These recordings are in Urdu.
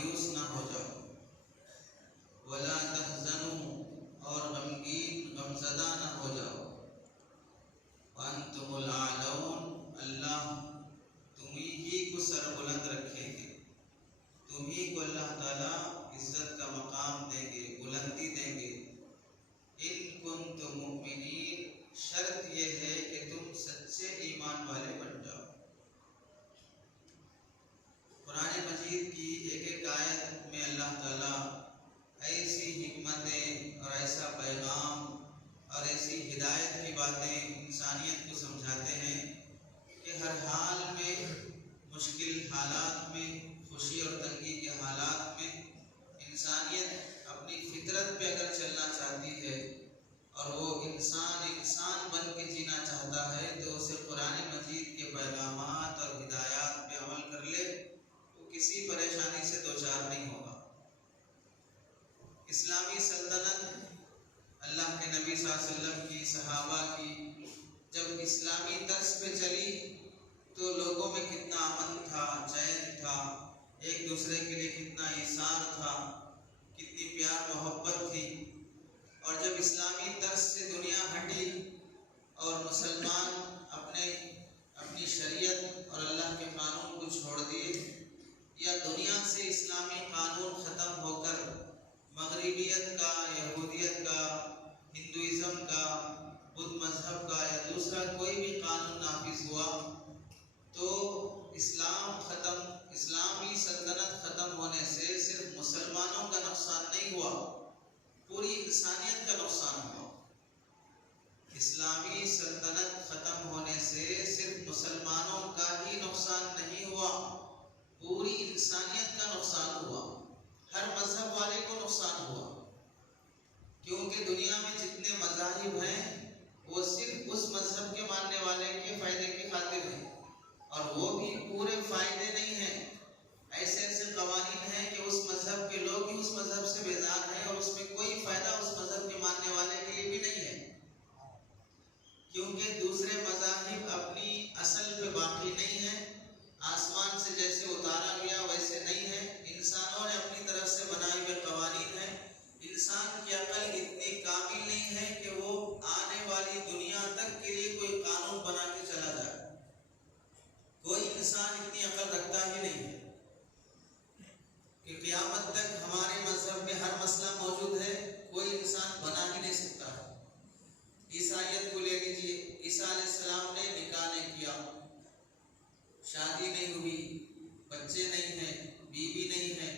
مایوس نہ ہو جاؤ، ولا تحزنوا اور غمگین غمزدہ نہ ہو جاؤ، وانتم الاعلون اللہ تمہیں ہی کو سر بلند رکھیں گے، تمہیں کو اللہ تعالیٰ عزت کا مقام دیں گے، بلندی دیں گے۔ ان کنتم مؤمنین، شرط یہ ہے کہ تم سچے ایمان والے بن جاؤ۔ قرآن مجید کی ایک ایک آیت میں اللہ تعالیٰ ایسی حکمتیں اور ایسا پیغام اور ایسی ہدایت کی باتیں انسانیت کو سمجھاتے ہیں کہ ہر حال میں، مشکل حالات میں، خوشی اور تنگی کے حالات میں انسانیت اپنی فطرت پہ اگر چلنا چاہتی ہے اور وہ انسان بن کے جینا چاہتا ہے تو اسے قرآن مجید کے پیغامات اور ہدایات پہ عمل کر لے، تو کسی پریشانی سے دوچار نہیں ہوگا۔ اسلامی سلطنت اللہ کے نبی صلی اللہ علیہ وسلم کی، صحابہ کی جب اسلامی طرز پہ چلی تو لوگوں میں کتنا امن تھا، چین تھا، ایک دوسرے کے لیے کتنا ایثار تھا، کتنی پیار محبت تھی۔ اور جب اسلامی طرز سے دنیا ہٹی اور مسلمان اپنی شریعت اور اللہ کے قانون کو چھوڑ دیے، یا دنیا سے اسلامی قانون ختم ہو کر مغربیت کا، یہودیت کا، ہندوازم کا، بدھ مذہب کا یا دوسرا کوئی بھی قانون نافذ ہوا تو اسلامی سلطنت ختم ہونے سے صرف مسلمانوں کا نقصان نہیں ہوا، پوری انسانیت کا نقصان ہوا۔ اسلامی سلطنت ختم ہونے سے صرف مسلمانوں کا ہی نقصان نہیں ہوا، پوری انسانیت کا نقصان ہوا، ہر مذہب والے کو نقصان ہوا، کیونکہ دنیا میں جتنے مذاہب ہیں وہ صرف اس مذہب کے ماننے والے کے فائدے کی خاطر ہیں، اور وہ بھی پورے فائدے نہیں ہیں۔ ایسے قوانین ہیں کہ اس مذہب کے لوگ ہی اس مذہب سے بیزار ہیں اور اس میں کوئی فائدہ اس مذہب کے ماننے والے کے لیے بھی نہیں ہے، کیونکہ دوسرے مذاہب اپنی اصل پہ باقی نہیں ہیں، آسمان سے جیسے اتارا گیا ویسے نہیں ہے، انسانوں نے اپنی طرف سے بنائی ہوئے قوانین ہیں۔ انسان کی عقل اتنی کامل نہیں ہے کہ وہ آنے والی دنیا تک کے لیے کوئی قانون بنا کے چلا جائے، کوئی انسان اتنی عقل رکھتا ہی نہیں ہے کہ قیامت تک ہمارے مذہب میں ہر مسئلہ موجود ہے، کوئی انسان بنا ہی نہیں سکتا ہے۔ عیسائیت کو لے لیجیے، عیسیٰ علیہ السلام نے نکاح نہیں کیا، شادی نہیں ہوئی، بچے نہیں ہیں، بیوی نہیں ہے،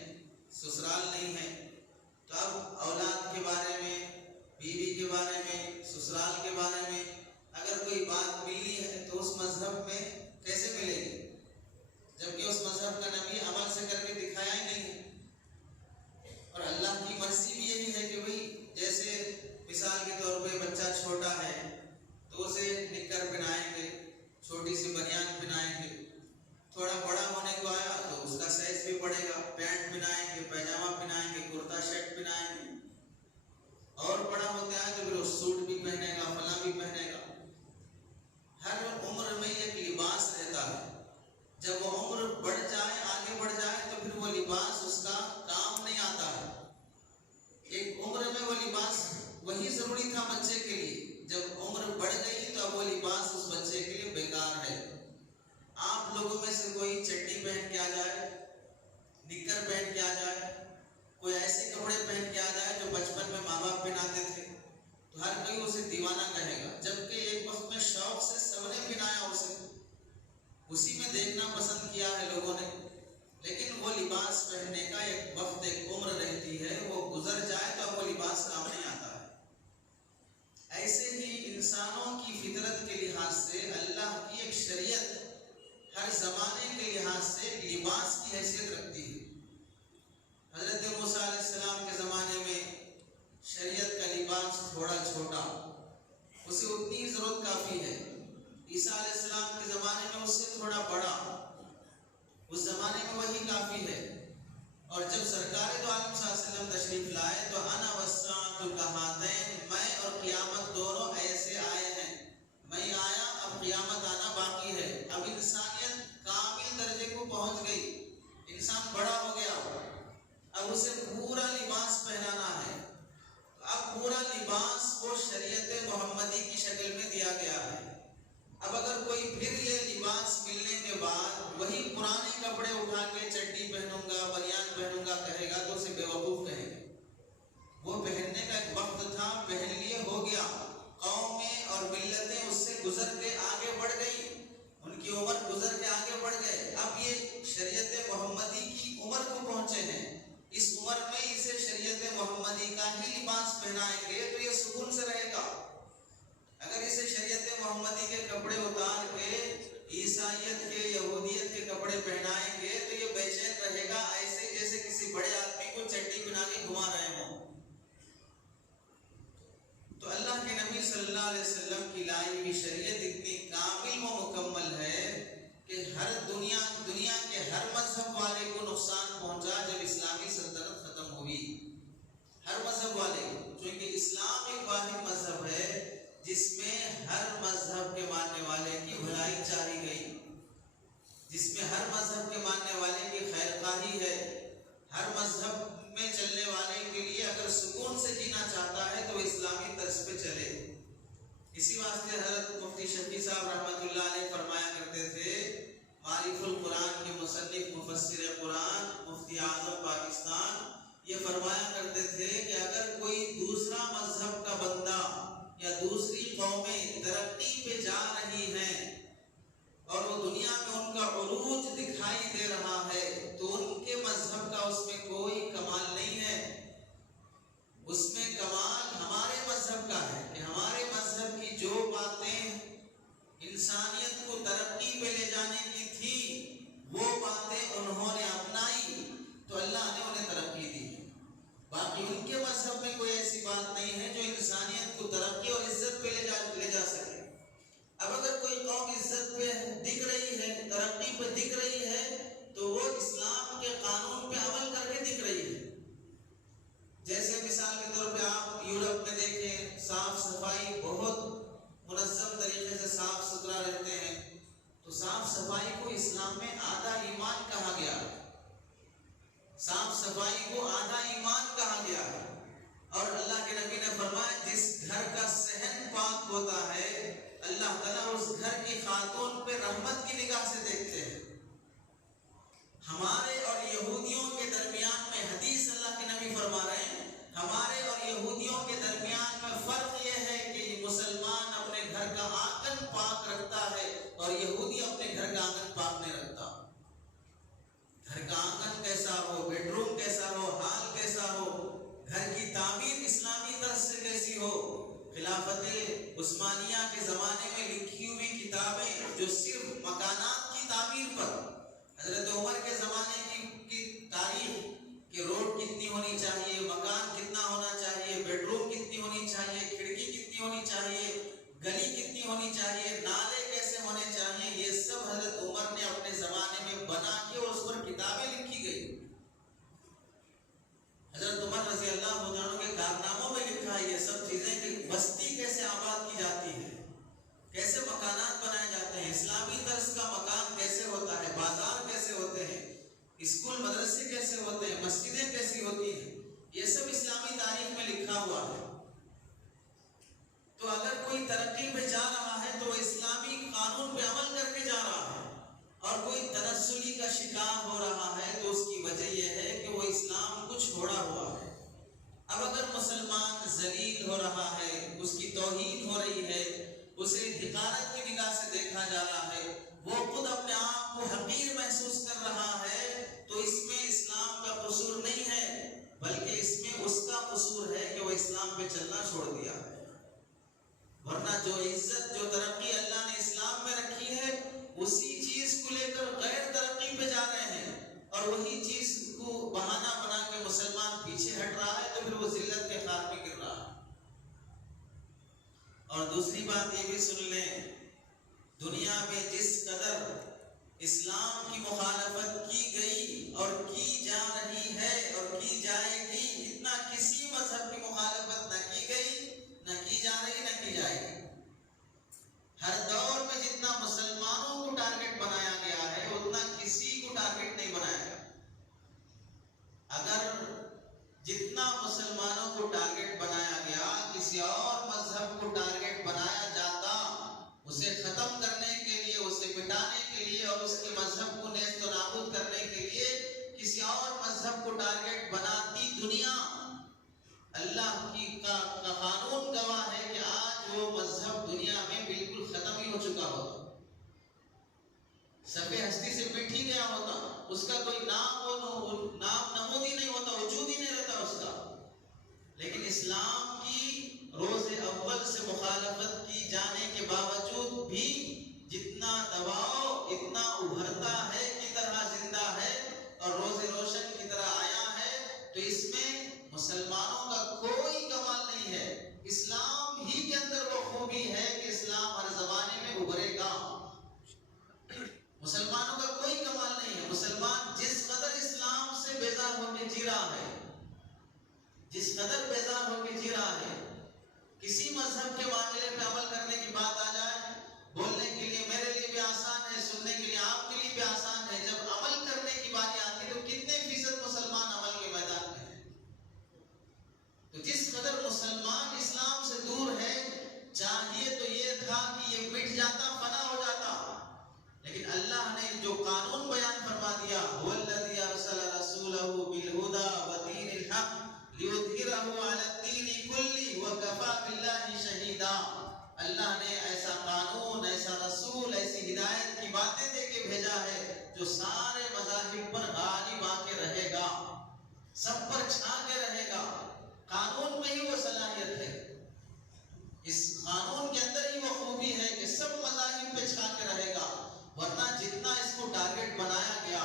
سسرال نہیں ہے، تو اب اولاد کے بارے میں، بیوی کے بارے میں، سسرال کے بارے میں اگر کوئی بات ملی ہے تو اس مذہب میں کیسے ملے گی، جبکہ اس مذہب کا نبی عمل سے کر کے دکھایا ہی نہیں ہے۔ اور اللہ کی مرضی بھی یہی ہے کہ بھئی جیسے مثال کے طور پہ بچہ چھوٹا ہے تو اسے نکر پہنائیں گے، چھوٹی سی بنیان پہنائیں گے، تھوڑا بڑا ہونے کو آیا تو اس کا سائز بھی بڑھے گا، پینٹ پہنائیں گے، پیجامہ پہنائیں گے، کرتا شرٹ پہنائیں گے، اور بڑا ہوتا ہے تو پھر وہ سوٹ بھی پہنے گا، فلاں بھی پہنے گا۔ ہر عمر میں ایک لباس رہتا ہے، جب وہ عمر بڑھ جائے، آگے بڑھ جائے تو پھر وہ لباس اس کا کام نہیں آتا ہے۔ ایک عمر میں وہ لباس وہی ضروری تھا بچے کے لیے، جب عمر بڑھ گئی تو اب وہ لباس اس بچے کے لیے بیکار ہے۔ آپ لوگوں میں سے کوئی چڈی پہن کے آ جائے، نکر پہن کے آ جائے، کوئی ایسے کپڑے پہن کے آ جائے جو بچپن میں ماں باپ پہناتے تھے تو ہر کوئی اسے دیوانہ کہے گا، جبکہ ایک وقت میں شوق سے سب نے پہنایا، اسے اسی میں دیکھنا پسند کیا ہے لوگوں نے، لیکن وہ لباس پہننے کا ایک وقت، ایک عمر رہتی ہے، وہ گزر جائے تو اب وہ لباس کام نہیں آتا ہے۔ ایسے ہی انسانوں کی فطرت کے لحاظ سے اللہ کی ایک شریعت ہر زمانے کے لحاظ سے لباس کی حیثیت رکھتی ہے۔ حضرت موسیٰ علیہ السلام کے زمانے میں شریعت کا لباس تھوڑا چھوٹا، اسے اتنی ضرورت کافی ہے۔ عیسیٰ علیہ السلام کے زمانے میں اس سے تھوڑا بڑا، اس زمانے میں وہی کافی ہے۔ اور جب سرکار دو عالم صلی اللہ علیہ وسلم تشریف لائے تو انا والساعۃ کہاتین، میں اور قیامت دونوں ایسے آئے ہیں، میں آیا، اب قیامت آنا باقی ہے۔ اب انسانیت کامل درجے کو پہنچ گئی، انسان بڑا ہو گیا، اب اسے پورا لباس پہنانا ہے، اب پورا لباس کو شریعت محمدی کی شکل میں دیا گیا ہے۔ اب اگر کوئی پھر یہ لباس ملنے کے بعد وہی پرانے کپڑے اٹھا کے چڈی پہنوں گا، بنیان پہنوں گا کہے گا تو اسے بیوقوف کہیں گے۔ وہ پہننے کا ایک وقت تھا، پہن لیے ہو گیا، قومیں اور ملتیں اس سے گزر کے آگے بڑھ گئی، ان کی عمر گزر کے آگے بڑھ گئے، اب یہ شریعت محمدی کی عمر کو پہنچے ہیں، اس عمر میں اسے شریعت محمدی کا ہی لباس پہنائیں گے تو یہ سکون سے رہے گا۔ اگر اسے شریعت محمدی کے کپڑے اتار کے عیسائیت کے، یہودیت کے کپڑے پہنائیں گے تو یہ بے چین رہے گا، ایسے جیسے کسی بڑے آدمی کو چڈی پہنا کے گھما رہے ہوں۔ تو اللہ کے نبی صلی اللہ علیہ وسلم کی لائی ہوئی شریعت اتنی کامل و مکمل ہے کہ ہر دنیا کے ہر مذہب والے کو نقصان پہنچا جب اسلامی سلطنت ختم ہوئی، ہر مذہب والے، چونکہ اسلام ایک واحد مذہب ہے جس میں ہر مذہب کے ماننے والے کی بھلائی چاہی گئی، جس میں ہر مذہب کے ماننے والے کی خیر خواہی ہے، ہر مذہب میں چلنے والے کے لیے اگر سکون سے جینا چاہتا ہے تو اسلامی طرز پہ چلے۔ اسی واسطے حضرت مفتی شفیع صاحب رحمۃ اللہ علیہ فرمایا کرتے تھے، معارف القرآن کے مصنف مفسر قرآن مفتی اعظم پاکستان یہ فرمایا کرتے تھے کہ اگر کوئی دوسرا مذہب کا بندہ یا دوسری قومیں ترقی پہ جا رہی ہیں اور وہ دنیا میں ان کا عروج دکھائی دے رہا ہے تو ان کے مذہب کا اس میں کوئی کمال نہیں ہے، اس میں کمال ہمارے مذہب کا ہے کہ ہمارے مذہب کی جو باتیں انسانیت کو ترقی پہ لے جانے کی تھی وہ باتیں انہوں نے اپنائی تو اللہ نے انہیں ترقی دی ہے۔ باقی ان کے مذہب میں کوئی ایسی بات نہیں ہے جو انسانیت کو ترقی اور عزت پہ لے جا سکے۔ اب اگر کوئی قوم عزت پہ دکھ رہی ہے، ترقی پہ دکھ رہی ہے تو وہ اسلام کے قانون پہ عمل کر کے دکھ رہی ہے۔ جیسے مثال کے طور پہ آپ یورپ میں دیکھیں، صاف صفائی بہت منظم طریقے سے صاف ستھرا رہتے ہیں، تو صاف صفائی کو اسلام میں آدھا ایمان کہا گیا ہے، صاف صفائی کو آدھا ایمان کہا گیا ہے، اور اللہ کے نبی نے فرمایا جس گھر کا صحن پاک ہوتا ہے اللہ تعالیٰ اس گھر کی خاتون پہ رحمت کی نگاہ سے دیکھتے ہیں۔ ہمارے اور یہودیوں کے درمیان میں حدیث اللہ کے نبی فرما رہے ہیں، ہمارے اور یہودیوں کے درمیان میں فرق یہ ہے کہ مسلمان اپنے گھر کا آنگن پاک رکھتا ہے اور یہودی اپنے گھر کا آنگن پاک نہیں رکھتا۔ گھر کا آنگن کیسا ہو، بیڈ روم کیسا ہو، ہال کیسا ہو، گھر کی تعمیر اسلامی طرز سے کیسی ہو۔ خلافت عثمانیہ کے زمانے میں لکھی ہوئی کتابیں جو صرف مکانات کی تعمیر پر، حضرت عمر کے زمانے کی تاریخ کہ روڈ کتنی ہونی چاہیے، مکان کتنا ہونا چاہیے، بیڈ روم کتنی ہونی چاہیے، کھڑکی کتنی ہونی چاہیے، گلی کتنی ہونی چاہیے، نالے کیسے ہونے چاہیے، یہ سب حضرت عمر نے اپنے زمانے میں بنا کے اور اس پر کتابیں لکھی گئی۔ حضرت عمر رضی اللہ عنہ کے کارناموں میں لکھا ہے یہ سب چیزیں کہ بستی کیسے آباد کی جاتی ہے، کیسے مکانات بنائے جاتے ہیں، اسلامی طرز کا مکان کیسے ہوتا ہے، بازار کیسے ہوتے ہیں، اسکول مدرسے کیسے ہوتے ہیں، مسجدیں کیسی ہوتی ہیں، یہ سب اسلامی تاریخ میں لکھا ہوا ہے۔ تو اگر کوئی ترقی پہ جا رہا ہے تو وہ اسلامی قانون پہ عمل کر کے جا رہا ہے، اور کوئی تنزلی کا شکار ہو رہا ہے تو اس کی وجہ یہ ہے کہ وہ اسلام کو چھوڑا ہوا ہے۔ اب اگر مسلمان ذلیل ہو رہا ہے، اس کی توہین ہو رہی ہے، اسے حقارت کی نگاہ سے دیکھا جا رہا ہے، وہ خود اپنے آپ کو حقیر محسوس کر رہا ہے، تو اس میں اسلام کا قصور نہیں ہے بلکہ اس میں اس کا قصور ہے کہ وہ اسلام پہ چلنا چھوڑ دیا ہے۔ ورنہ جو عزت، جو ترقی اللہ نے اسلام میں رکھی ہے اسی چیز کو لے کر غیر ترقی پہ جا رہے ہیں، اور وہی چیز کو بہانہ بنا کے مسلمان پیچھے ہٹ رہا ہے تو پھر وہ ذلت کے خار میں گر رہا ہے۔ اور دوسری بات یہ بھی سن لیں، دنیا میں جس قدر اسلام کی مخالفت کی گئی اور کی جا رہی ہے اور کی جائے گی، اتنا کسی مذہب کی مخالفت نہ کی گئی، نہ کی جا رہی، نہ کی جائے گی۔ ہر دور میں جتنا مسلمانوں کو ٹارگٹ بنایا گیا ہے اتنا کسی کو ٹارگٹ نہیں بنایا گیا۔ اگر کا کوئی نام نمود ہی نہیں ہوتا، وجود ہی نہیں رہتا اس کا. لیکن اسلام کی روز اول سے مخالفت کی جانے کے باوجود بھی جتنا دباؤ اتنا ابھرتا ہے کی طرح زندہ ہے اور روز روشن کی طرح آیا ہے. تو اس میں مسلمانوں کا کوئی کمال نہیں ہے. اسلام ہی کے اندر وہ خوبی ہے کہ اسلام ہر زمانے میں ابھرے گا. مسلمانوں کا کوئی کمال نہیں ہے. مسلمان جس قدر اسلام سے بیزار ہو کے جی رہا ہے، جس قدر بیزار ہو کے جی رہا ہے، کسی مذہب کے معاملے پہ عمل کرنے کی بات آ جائے، بولنے کے لیے میرے لیے بھی آسان ہے، سننے کے لیے آپ کے لیے بھی آسان ہے. جب عمل کرنے کی بات آتی ہے تو کتنے فیصد مسلمان عمل کے میدان میں ہیں؟ تو جس قدر مسلمان اسلام سے دور ہے، چاہیے تو یہ تھا کہ یہ مٹ جاتا، فنا ہو جاتا. لیکن اللہ نے جو قانون بیان فرما دیا، وَالَّذِي أَرْسَلَ رَسُولَهُ بِالْهُدَى وَدِينِ الْحَقِّ لِيُظْهِرَهُ عَلَى الدِّينِ كُلِّهِ وَكَفَى بِاللَّهِ شَهِيدًا. اللہ نے ایسا قانون، ایسا رسول، ایسی ہدایت کی باتیں دے کے بھیجا ہے جو سارے مذاہب پر غالب آ کے رہے گا، سب پر چھا کے رہے گا. قانون میں ہی وہ صلاحیت ہے، اس قانون کے اندر ہی وہ خوبی ہے کہ سب مذاہب پہ چھا کے رہے گا. ورنہ جتنا اس کو ٹارگٹ بنایا گیا،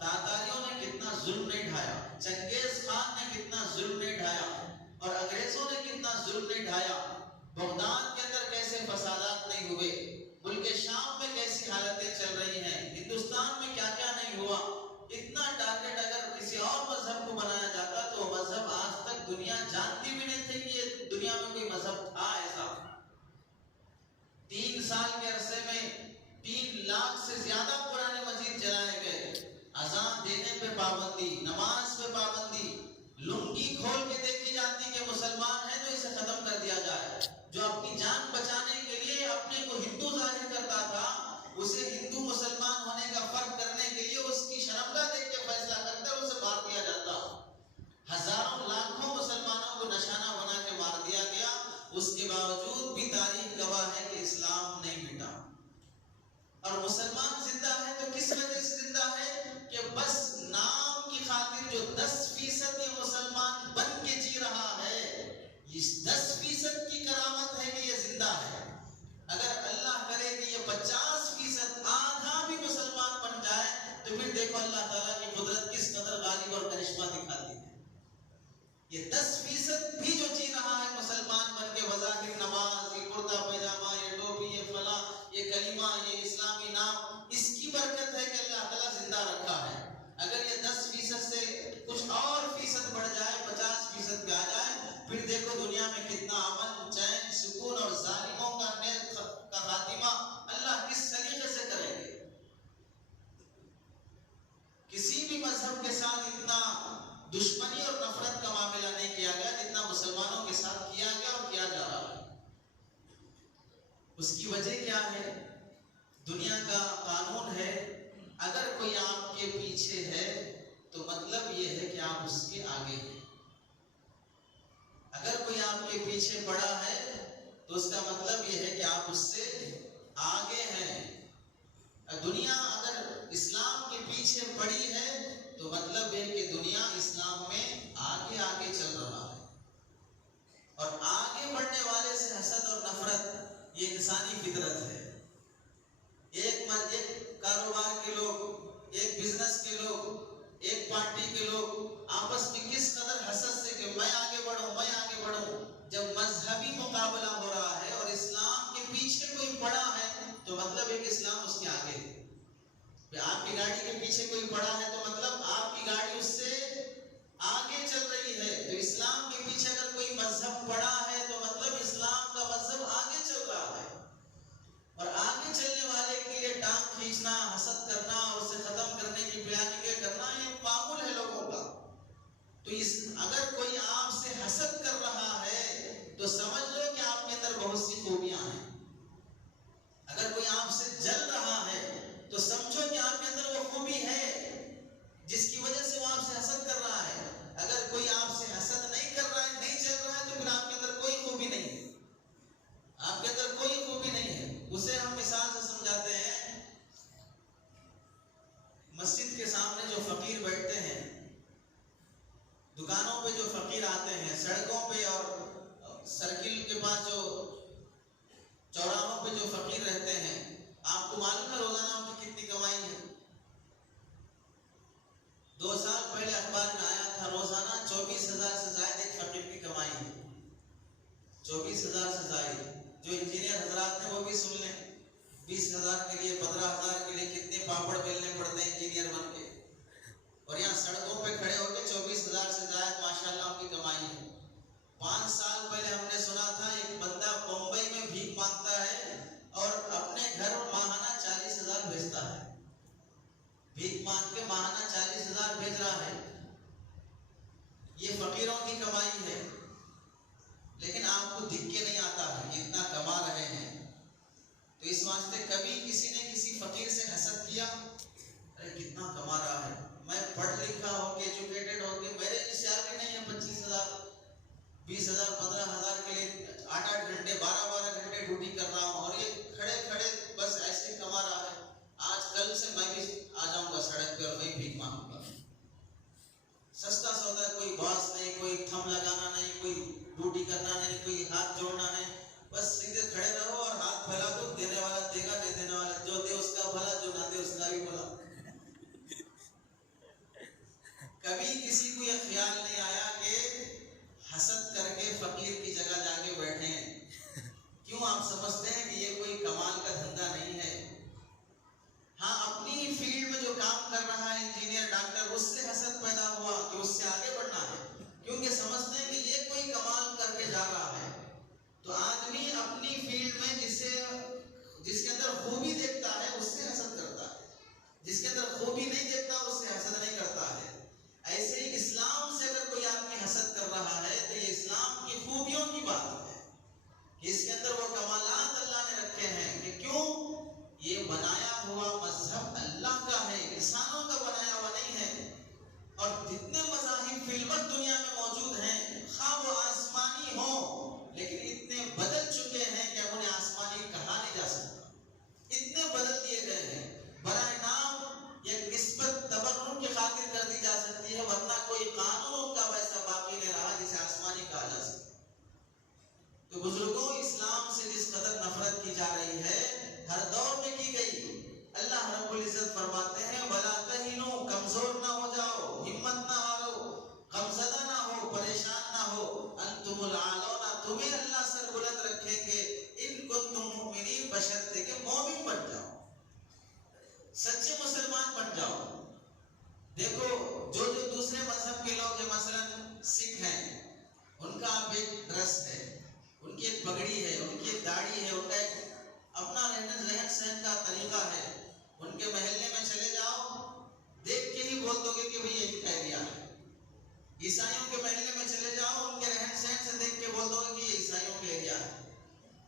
تاتاریوں نے کتنا ظلم نہیں ڈھایا، چنگیز خان نے کتنا ظلم نہیں ڈھایا، اور انگریزوں نے کتنا ظلم نہیں ڈھایا. بغداد کے اندر کیسے فسادات نہیں ہوئے، ملک شام میں کیسی حالتیں چل رہی ہیں، ہندوستان میں کیا کیا نہیں ہوا. اتنا ٹارگٹ اگر کسی اور مذہب کو بنایا جاتا تو وہ مذہب آج تک دنیا جانتی بھی نہیں تھی کہ یہ دنیا میں کوئی مذہب تھا ایسا. 3 سال کے عرصے میں 3 لاکھ سے زیادہ قرآن مجید چلائے گئے. اذان دینے پہ پابندی، نماز پہ پابندی، لنگی کھول کے دیکھی جاتی کہ مسلمان ہے تو اسے ختم کر دیا جائے. جو اپنی جان بچانے کے لیے اپنے کو ہندو ظاہر کرتا تھا، اسے ہندو مسلمان ہونے کا فرق کرنے کے لیے اس کی شرمگاہ دیکھ کے فیصلہ کرتے اسے مار دیا جاتا. ہزاروں لاکھوں مسلمانوں کو نشانہ بنا کے مار دیا گیا. اس کے باوجود بھی تاریخ گواہ ہے کہ اسلام نہیں مٹا. اور مسلمان زندہ ہے تو کس وجہ سے زندہ ہے؟ کہ بس نام کی خاطر جو 10% یہ مسلمان بن کے جی رہا ہے، اس 10% کی کرامت ہے کہ یہ زندہ ہے. اگر اللہ کرے کہ یہ 50% آدھا بھی مسلمان بن جائے تو پھر دیکھو اللہ تعالیٰ کی قدرت کس قدر غالب اور کرشمہ دکھاتی ہے. یہ 10% بھی جو جی رہا ہے مسلمان بن کے، بظاہر نماز، یہ کرتا پیجامہ، یہ ٹوپی، یہ فلاں، یہ کلمہ، یہ اسلامی نام، اس کی برکت ہے کہ اللہ تعالیٰ زندہ رکھا ہے. اگر یہ 10% سے کچھ اور فیصد بڑھ جائے، 50% پہ آ جائے، پھر دیکھو دنیا میں کتنا امن، چین، سکون اور ظالموں کا خاتمہ اللہ کس طریقے سے کریں گے. کسی بھی مذہب کے ساتھ اتنا دشمنی اور نفرت کا معاملہ نہیں کیا گیا جتنا مسلمانوں کے ساتھ کیا گیا اور کیا جا رہا ہے. اس کی وجہ کیا ہے؟ دنیا کا قانون ہے، اگر کوئی آپ کے پیچھے ہے تو مطلب یہ ہے کہ آپ اس کے آگے ہیں. اگر کوئی آپ کے پیچھے پڑا ہے تو اس کا مطلب یہ ہے کہ آپ اس سے آگے ہیں. دنیا اگر اسلام کے پیچھے پڑی ہے تو مطلب ہے کہ دنیا اسلام میں آگے آگے چل رہا ہے. اور آگے بڑھنے والے سے حسد اور نفرت یہ انسانی فطرت ہے. ایک کاروبار کے لوگ، ایک بزنس کے لوگ، ایک پارٹی کے لوگ آپس میں کس قدر حسد سے کہ میں آگے بڑھوں، میں آگے بڑھوں. جب مذہبی مقابلہ ہو رہا ہے اور اسلام کے پیچھے کوئی پڑا ہے تو مطلب ہے کہ اسلام اس کے آگے ہے. آپ کی گاڑی کے پیچھے کوئی پڑا ہے تو مطلب آپ کی گاڑی اس سے آگے چل رہی ہے. تو اسلام کے پیچھے اگر کوئی مذہب پڑا ہے تو مطلب اسلام کا مذہب آگے چل رہا ہے. اور آگے چلنے والے کے لیے ٹانگ کھینچنا، حسد کرنا اور اسے ختم کرنے کی پلاننگیں کرنا یہ معمول ہے لوگوں کا. تو اگر کوئی آپ سے حسد کر رہا ہے تو سمجھ لو کہ آپ کے اندر بہت سی خوبیاں ہیں. اگر کوئی آپ سے جل رہا ہے تو سمجھو کہ آپ کے اندر وہ خوبی ہے جس کی وجہ سے وہ آپ سے حسد کر رہا ہے. اگر کوئی آپ سے حسد نہیں کر رہا ہے، نہیں چل رہا ہے، تو پھر آپ کے اندر کوئی خوبی نہیں ہے. آپ کے اندر کوئی خوبی نہیں ہے. اسے ہم مثال سے سمجھاتے ہیں. مسجد کے سامنے جو فقیر بیٹھتے ہیں, دکانوں پہ جو فقیر آتے ہیں, سڑکوں پہ اور سرکل کے پاس جو چوراہوں پہ جو فقیر رہتے ہیں, آپ کو معلوم ہے روزانہ ان کی کتنی کمائی ہے؟ 2 سال پہلے اخبار میں آیا تھا, روزانہ 24,000 سے زائد ایک فقیر کی کمائی ہے. 24,000 سے زائد. جو انجینئر حضرات ہیں وہ بھی سن لیں, 20,000 کے لیے 15,000 کے لیے کتنے پاپڑ بیلنے پڑتے ہیں انجینئر بن کے, اور یہاں سڑکوں پہ کھڑے ہو کے 24,000 سے زائد ماشاءاللہ ان کی کمائی ہے. 5 سال پہلے ہم نے سنا تھا ایک بندہ بمبئی میں بھیک مانگتا ہے اور اپنے گھر ماہانہ 40,000 بھیجتا ہے. بھیک مانگ کے ماہانہ 40,000 بھیج رہا ہے. یہ فقیروں کی کمائی ہے, لیکن آپ کو دکھ کے نہیں آتا ہے اتنا کما رہے ہیں. تو اس واسطے کبھی کسی نے کسی فقیر سے حسد کیا؟ ارے کتنا کما رہا ہے, میں پڑھ لکھا ہو کے ایجوکیٹڈ ہو کے میرے سیلری نہیں ہے 25,000 20,000 15,000 کے لیے 8-8 گھنٹے 12-12 گھنٹے ڈیوٹی کر رہا ہوں, اور یہ کھڑے کھڑے بس ایسے کما رہا ہے. آج کل سے میں بھی آ جاؤں گا سڑک پہ اور میں بھیک مانگوں گا. سستا سودا, کوئی باس نہیں, کوئی تھم لگانا نہیں, کوئی ڈیوٹی کرنا نہیں, کوئی ہاتھ جوڑنا نہیں, بس سیدھے کھڑے رہو اور ہاتھ پھیلا دو, دینے والا دے گا, نہیں دینے والا جو دے اس کا بھلا, جو نہ دے اس کا بھی بھلا. کبھی کسی کو یہ خیال نہیں آیا کہ حسد کر کے فقیر کی جگہ جا کے بیٹھیں. کیوں؟ آپ سمجھتے ہیں کہ یہ کوئی کمال کا دھندا نہیں ہے. ہاں, اپنی فیلڈ میں جو کام کر رہا ہے انجینئر ڈاکٹر, اس سے حسد پیدا ہوا کہ اس سے آگے بڑھنا ہے, کیونکہ سمجھتے ہیں کہ یہ کوئی کمال کر کے جا رہا ہے. تو آدمی اپنی فیلڈ میں جس کے اندر خوبی دیکھتا ہے اس سے حسد کرتا ہے, جس کے اندر خوبی نہیں دیکھتا اس سے حسد نہیں کرتا ہے. ایسے ہی اسلام سے اگر کوئی آدمی حسد کر رہا ہے تو یہ اسلام کی خوبیوں کی بات ہے کہ اس کے اندر وہ کمالات اللہ نے رکھے ہیں. کہ کیوں؟ یہ بنایا ہوا مذہب اللہ کا ہے, انسانوں کا بنایا ہوا نہیں ہے. اور جتنے مذاہب فی الوقت دنیا میں موجود ہیں, خواہ وہ آسمانی ہوں, لیکن اتنے بدل چکے ہیں کہ اب انہیں آسمانی کہا نہیں جا سکتا. اتنے بدل دیے گئے ہیں. برائے نام ایک نسبت تبرک کی خاطر کر دی جا سکتی ہے, ورنہ کوئی قانون کا ویسا باقی نہیں رہا جسے آسمانی کہا جا سکتا. تو بزرگوں, اسلام سے جس قدر نفرت کی جا رہی ہے ہر دور میں کی گئی. اللہ رب العزت فرماتے ہیں وَلَا تَهِنُوا, کمزور نہ ہو جاؤ, ہمت نہ ہارو, غمزدہ نہ ہو, پریشان نہ ہو, انتم العالون, تمہیں اللہ سر بلند رکھیں گے, ان کنتم مؤمنین, بشرطے کہ مومن بن جاؤ, سچے مسلمان بن جاؤ. دیکھو جو دوسرے مذہب کے لوگ ہیں, مثلا سکھ ہیں, ان کا اب ایک ڈریس ہے, ان کی ایک پگڑی ہے, ان کی ایک داڑھی ہے, ان کا ایک اپنا رہن سہن کا طریقہ ہے. ان کے محلے میں چلے جاؤ, دیکھ کے ہی بول دو گے کہ بھئی یہ بھی ایریا ہے. عیسائیوں کے محلے میں چلے جاؤ, ان کے رہن سہن سے دیکھ کے بول دو گے کہ یہ عیسائیوں کے ایریا ہے.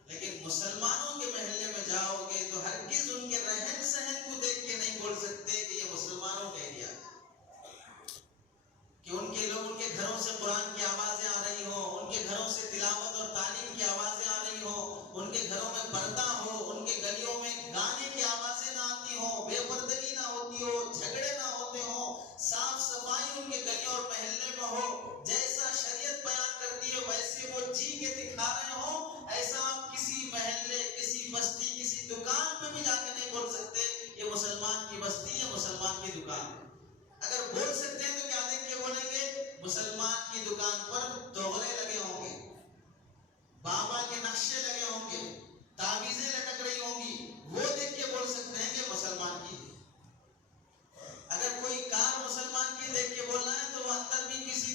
لیکن مسلمانوں کے محلے میں جاؤ گے تو ہرگز ان کے رہن سہن کو دیکھ کے نہیں بول سکتے کہ یہ مسلمانوں کا ایریا ہے. کہ ان کے لوگ, ان کے گھروں سے قرآن کی آوازیں آ رہی ہوں, ان کے گھروں سے تلاوت اور تعلیم کی آوازیں آ رہی ہوں, ان کے گھروں میں پردہ ہو, ان کے گلیوں میں گانے کی آوازیں نہ آتی ہوں, بے پردگی نہ ہوتی ہو, جھگڑے نہ ہوتے ہوں, صاف صفائی ان کے گلیوں اور محلے میں ہو, جیسا شریعت بیان کرتی ہے ویسے وہ جی کے دکھا رہے ہوں, ایسا آپ کسی محلے, کسی بستی, کسی دکان میں بھی جا کے نہیں بول سکتے یہ مسلمان کی بستی ہے, مسلمان کی دکان ہے. اگر بول سکتے ہیں تو کیا دیکھ کے بولیں گے؟ مسلمان کی دکان پر دوغلے لگے ہوں گے, بابا کے نقشے لگے ہوں گے, تعویذیں لٹک رہی ہوں گی, وہ دیکھ کے بول سکتے ہیں کہ مسلمان کی. اگر کوئی کار مسلمان کی دیکھ کے بولنا ہے تو وہ اندر بھی کسی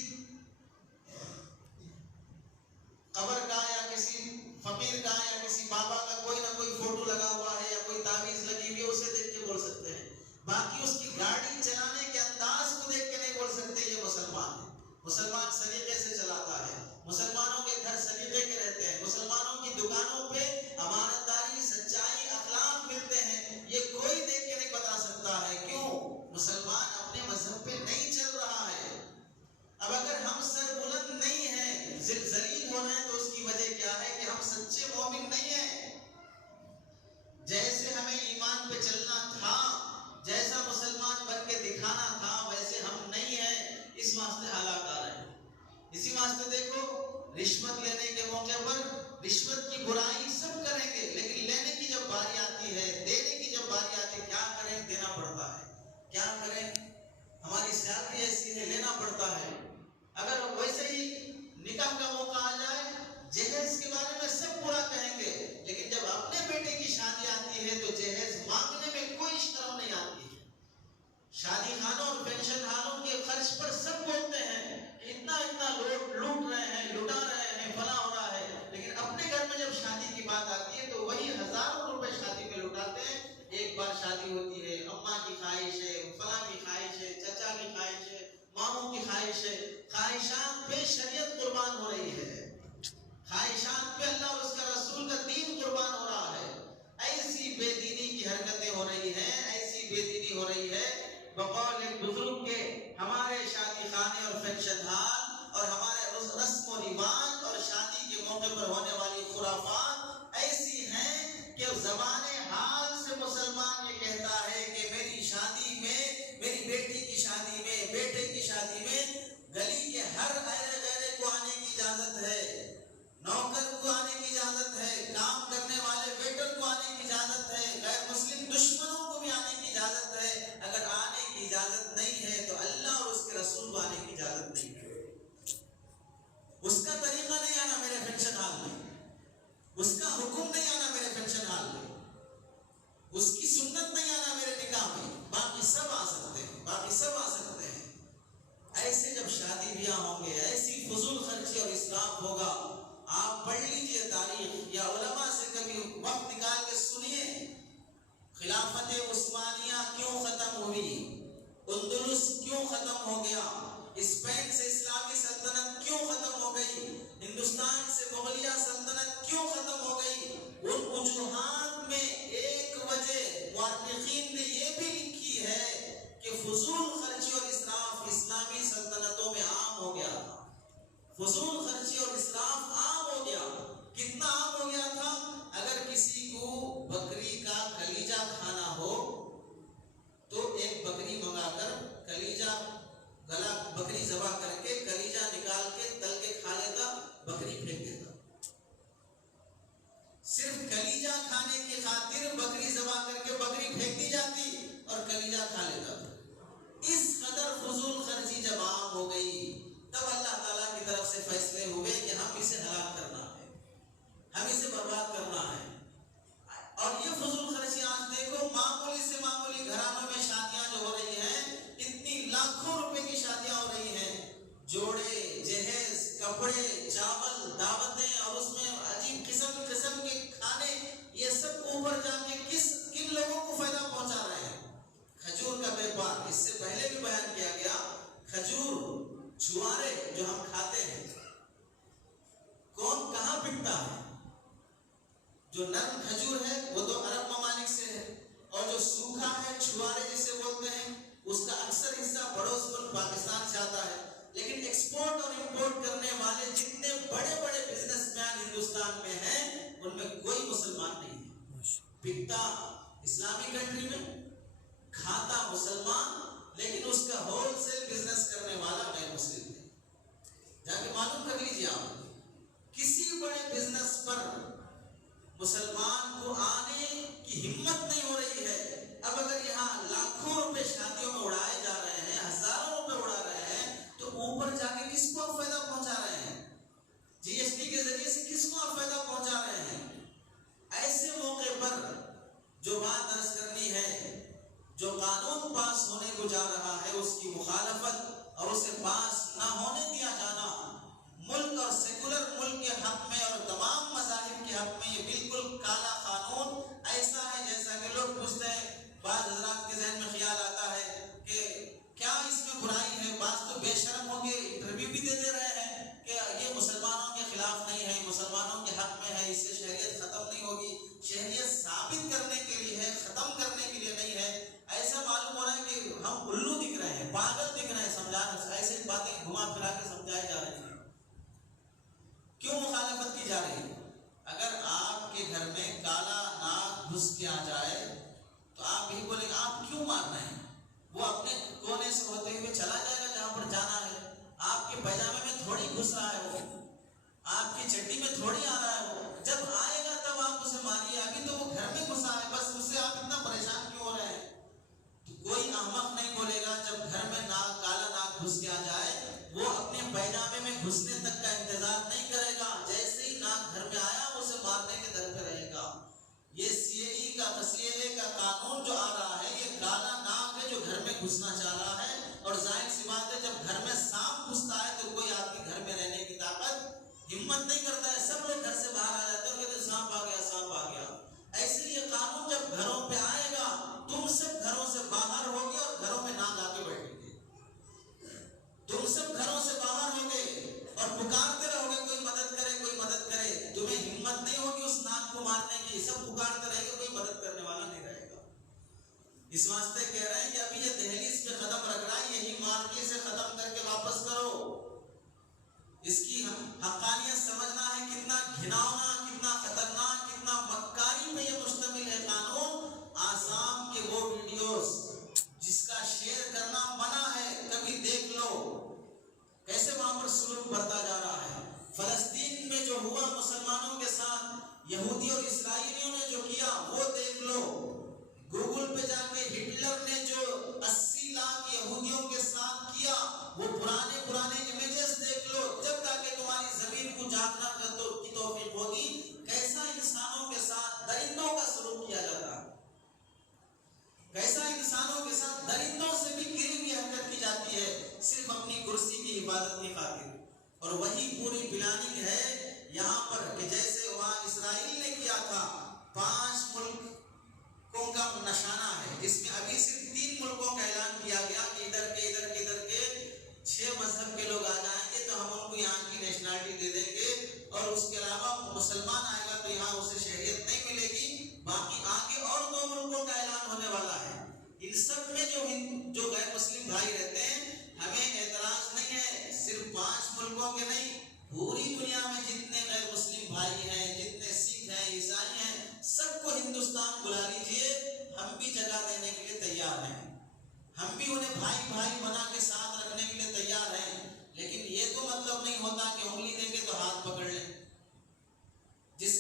قبر کا یا کسی فقیر کا یا کسی بابا کا کوئی نہ کوئی فوٹو لگا ہوا ہے یا کوئی تعویذ لگی ہوئی ہے, اسے دیکھ کے بول سکتے ہیں. باقی اس کی گاڑی چلانے کے انداز کو دیکھ کے نہیں بول سکتے یہ مسلمان ہے. مسلمان سلیقے سے چلاتا ہے, مسلمانوں کے گھر سلیقے کے رہتے ہیں, مسلمانوں کی دکانوں پہ امانت داری, سچائی, اخلاق ملتے ہیں, یہ کوئی دیکھ کے نہیں بتا سکتا ہے. کیوں؟ مسلمان اپنے مذہب پہ نہیں چل رہا ہے. اب اگر ہم سر بلند نہیں ہیں, ذلیل ہو رہے ہیں, تو اس کی وجہ کیا ہے کہ ہم سچے مومن نہیں ہیں. جیسے ہمیں ایمان پہ چلنا تھا, جیسا مسلمان بن کے دکھانا تھا, ویسے ہم رشوت لینے کے موقع پر رشوت کی برائی سب کریں گے، لیکن لینے کی جب باری آتی ہے، دینے کی جب باری آتی ہے، کیا کریں؟ دینا پڑتا ہے۔ کیا کریں؟ ہماری سیلری ایسی ہے، لینا پڑتا ہے۔ اگر ویسے ہی نکاح کا موقع آ جائے، جہیز کے بارے میں سب پورا کہیں گے، لیکن جب اپنے بیٹے کی شادی آتی ہے تو جہیز مانگنے میں کوئی شرم نہیں آتی ہے۔ شادی خانوں اور فنکشن ہالوں کے خرچ پر سب بولتے ہیں اتنا اتنا لوٹ رہے ہیں، لٹا رہے ہیں، فلاں ہو رہا ہے، لیکن اپنے گھر میں جب شادی کی بات آتی ہے تو وہی ہزاروں روپے شادی میں لٹاتے ہیں۔ ایک بار شادی ہوتی ہے، اماں کی خواہش ہے، فلاں کی خواہش ہے، چچا کی خواہش ہے، ماموں کی خواہش ہے، خواہشات پہ شریعت قربان ہو رہی ہے، خواہشات پہ اللہ اور اس کا رسول کا دین قربان ہو رہا ہے۔ ایسی بے دینی کی حرکتیں ہو رہی ہیں، ایسی بے دینی ہو رہی ہے۔ بقول ایک بزرگ کے ہمارے شادی خانے اور فنکشن ہال اور ہمارے رسم و رواج اور شادی کے موقع پر ہونے والی خرافات ایسی ہیں کہ زبان حال سے مسلمان یہ کہتا ہے کہ میری شادی میں، میری بیٹی کی شادی میں، بیٹے کی شادی میں گلی کے ہر ایرے غیرے کو آنے کی اجازت ہے، نوکر کو آنے کی اجازت ہے، کام کرنے والے ویٹر کو آنے کی اجازت ہے، غیر مسلم دشمنوں کو بھی آنے کی اجازت ہے۔ اگر آنے کی اجازت نہیں ہے تو اللہ اور اس کے رسول کو آنے کی اجازت نہیں ہے۔ اس کا طریقہ نہیں آنا میرے فنکشن ہال میں، اس کا حکم نہیں آنا میرے فنکشن ہال میں، اس کی سنت نہیں آنا میرے نکاح میں، باقی سب آ سکتے ہیں، باقی سب آ سکتے ہیں۔ ایسے جب شادی بیاہ ہوں گے، ایسی فضول خرچی اور اسراف ہوگا۔ آپ پڑھ لیجئے تاریخ یا علماء سے کبھی وقت نکال کے سنیے، خلافت عثمانیہ کیوں ختم ہوئی، اندلس کیوں ختم ہو گیا، اسپین سے اسلامی سلطنت کیوں ختم ہو گئی، ہندوستان سے مغلیہ سلطنت کیوں ختم ہو گئی۔ ان وجوہات میں ایک وجہ مورخین نے یہ بھی لکھی ہے کہ فضول خرچی اور اسراف اسلامی سلطنتوں میں عام ہو گیا تھا۔ فضول خرچی اور اسراف عام ہو گیا۔ کتنا عام ہو گیا تھا؟ اگر کسی کو بکری کا کلیجہ کھانا ہو تو ایک بکری منگا کر کلیجہ گلا بکری ذبح کر کے کلیجہ نکال کے تل کے کھا لیتا، بکری پھینک دیتا۔ صرف کلیجہ کھانے کی خاطر بکری ذبح کر کے بکری پھینک دی جاتی اور کلیجہ کھا لیتا تھا۔ اس قدر فضول خرچی جب عام ہو گئی تب اللہ تعالیٰ کی طرف سے فیصلے ہوئے کہ ہم اسے ہلاک کرنا ہے، ہم اسے برباد کرنا ہے۔ اور یہ فضول خرچی آج دیکھو، معمولی سے معمولی گھرانوں میں شادیاں جو ہو رہی ہیں، اتنی لاکھوں روپے کی شادیاں ہو رہی ہیں، جوڑے، جہیز، کپڑے، چاول، دعوتیں، اور اس میں عجیب قسم قسم کے کھانے، یہ سب اوپر جا کے کن لوگوں کو فائدہ پہنچا رہے ہیں؟ کھجور کا بیپار، اس سے پہلے بھی بیان کیا گیا، کھجور، چھوارے جو ہم کھاتے ہیں، کون کہاں بکتا ہے؟ جو نرم کھجور ہے وہ تو عرب ممالک سے ہے، اور جو سوکھا ہے چھوارے جسے بولتے ہیں، اس کا اکثر حصہ پڑوس ملک پاکستان سے آتا ہے۔ لیکن ایکسپورٹ اور امپورٹ کرنے والے جتنے بڑے بڑے بزنس مین ہندوستان میں ہیں، ان میں کوئی مسلمان نہیں ہے۔ بکتا اسلامی کنٹری میں، کھاتا مسلمان، لیکن اس کا ہول سیل بزنس کرنے والا غیر مسلم ہے۔ جا کے معلوم کر لیجیے آپ، کسی بڑے بزنس پر مسلمان کو آنے کی ہمت نہیں ہو رہی ہے۔ اب اگر یہاں لاکھوں روپے شادیوں میں اڑائے جا رہے ہیں، ہزاروں روپے اڑا رہے ہیں، تو اوپر جا کے کس کو آپ فائدہ پہنچا رہے ہیں؟ جی ایس ٹی کے ذریعے سے کس کو آپ فائدہ پہنچا رہے ہیں؟ ایسے موقع پر جو بات عرض کرنی ہے، جو قانون پاس ہونے کو جا رہا ہے اس کی مخالفت اور اسے پاس نہ ہونے دیا جانا، ملک اور سیکولر ملک کے حق میں اور تمام مذاہب کے حق میں یہ بالکل کالا قانون ایسا ہے جیسا کہ لوگ پوچھتے ہیں، بعض حضرات کے ذہن میں خیال آتا ہے کہ کیا اس میں برائی ہے؟ بعض تو بے شرم ہو کے انٹرویو بھی دیتے رہے ہیں کہ یہ مسلمانوں کے خلاف نہیں ہے، مسلمانوں کے حق میں ہے، اس سے شہریت ختم نہیں ہوگی۔ شہریت ثابت کرنے کے لیے ہے، ختم کرنے کے لیے نہیں ہے۔ ایسا معلوم ہو رہا ہے کہ ہم الو دکھ رہے ہیں، پاگل دکھ رہے ہیں، سمجھانا ایسے باتیں گھما پھرا کے سمجھائی جا رہی ہیں۔ کیوں مخالفت کی جا رہی ہے؟ اگر آپ کے گھر میں کالا ناگ گھس کے آ جائے تو آپ یہی بولیں گے آپ کیوں مار رہے ہیں؟ وہ اپنے کونے سے ہوتے ہوئے چلا جائے گا جہاں پر جانا ہے۔ آپ کے پیجامے میں تھوڑی گھس رہا ہے، وہ آپ کی چٹی میں تھوڑی آ رہا ہے، وہ جب آئے گا تب آپ اسے ماریے، ابھی تو وہ گھر میں گھسا ہے، بس اس سے آپ اتنا پریشان کیوں ہو رہے ہیں؟ تو کوئی احمق نہیں بولے گا جب گھر میں ناک کالا ناک گھس کے آ جائے، وہ اپنے پیجامے میں گھسنے تک کا انتظار نہیں کرے گا، جیسے ہی ناک گھر میں آیا اسے مارنے کے در پہ رہے گا۔ یہ سی اے کا قانون جو آ رہا ہے، یہ کالا ناک ہے جو گھر میں گھسنا چاہ رہا ہے، اور ظاہر سی بات ہے جب گھر میں سانپ گھستا ہے تو کوئی آدمی گھر میں رہنے کی طاقت ہمت نہیں کرتا ہے، سب لوگ گھر سے باہر آ جاتے ہیں اور کہتے ہیں سانپ آ گیا سانپ آ گیا۔ ایسے لیے قانون جب گھروں پہ آئے گا تم سب گھروں سے باہر ہوگے اور گھروں میں نہ جا کے بیٹھیں گے، تم سب گھروں سے باہر ہوگے اور پکارتے رہو گے کوئی مدد کرے کوئی مدد کرے، تمہیں ہمت نہیں ہوگی اس ناک کو مارنے کی، سب پکارتے رہے گے، کوئی مدد کرنے والا نہیں رہے گا۔ اس واسطے کہہ رہے ہیں کہ ابھی یہ دہلیز پہ قدم رکھ رہا ہے، یہی مار کے اسے ختم کر کے واپس کرو۔ اس کی حقانیت سمجھنا ہے، کتنا گھناؤنا، کتنا خطرناک، کتنا مکاری پہ یہ مشتمل ہے قانون۔ آسام کے وہ ویڈیوز جس کا شیئر کرنا منع ہے، کبھی دیکھ لو کیسے وہاں پر سلوک بڑھتا جا رہا ہے۔ فلسطین میں جو ہوا مسلمانوں کے ساتھ، یہودی اور اسرائیلیوں نے جو کیا وہ دیکھ لو۔ گوگل پہ جا کے ہٹلر نے جو 80 لاکھ یہودیوں کے ساتھ کیا، وہ پرانے امیجز دیکھ لو، جب تاکہ تمہاری ضمیر کو جاگنا کی توفیق ہوگی کیسا انسانوں کے ساتھ درندوں کا سلوک کیا جاتا ہے، کیسا انسانوں کے ساتھ درندوں سے بھی گری ہوئی حرکت کی جاتی ہے صرف اپنی کرسی کی حفاظت کی خاطر۔ اور وہی پوری پلاننگ ہے یہاں پر کہ جیسے وہاں اسرائیل نے کیا تھا، 5 ملکوں کا نشانہ ہے، جس میں ابھی صرف 3 ملکوں کا اعلان کیا گیا کہ ادھر کے 6 مذہب کے لوگ آ جائیں گے تو ہم ان کو یہاں کی نیشنلٹی دے دیں گے، اور اس کے علاوہ مسلمان آئے گا تو یہاں اسے شہریت نہیں ملے گی۔ باقی آگے اور 2 ملکوں کا اعلان ہونے والا ہے۔ ان سب میں جو غیر مسلم بھائی رہتے ہیں، ہمیں اعتراض نہیں ہے، صرف 5 ملکوں کے نہیں، پوری دنیا میں جتنے غیر مسلم بھائی ہیں، جتنے سکھ ہیں، عیسائی ہیں، سب کو ہندوستان بلا لیجئے، ہم بھی جگہ دینے کے لیے تیار ہیں، ہم بھی انہیں بھائی بنا کے ساتھ رکھنے کے لیے تیار ہیں۔ لیکن یہ تو مطلب نہیں ہوتا کہ انگلی دیں گے تو ہاتھ پکڑ لیں، جس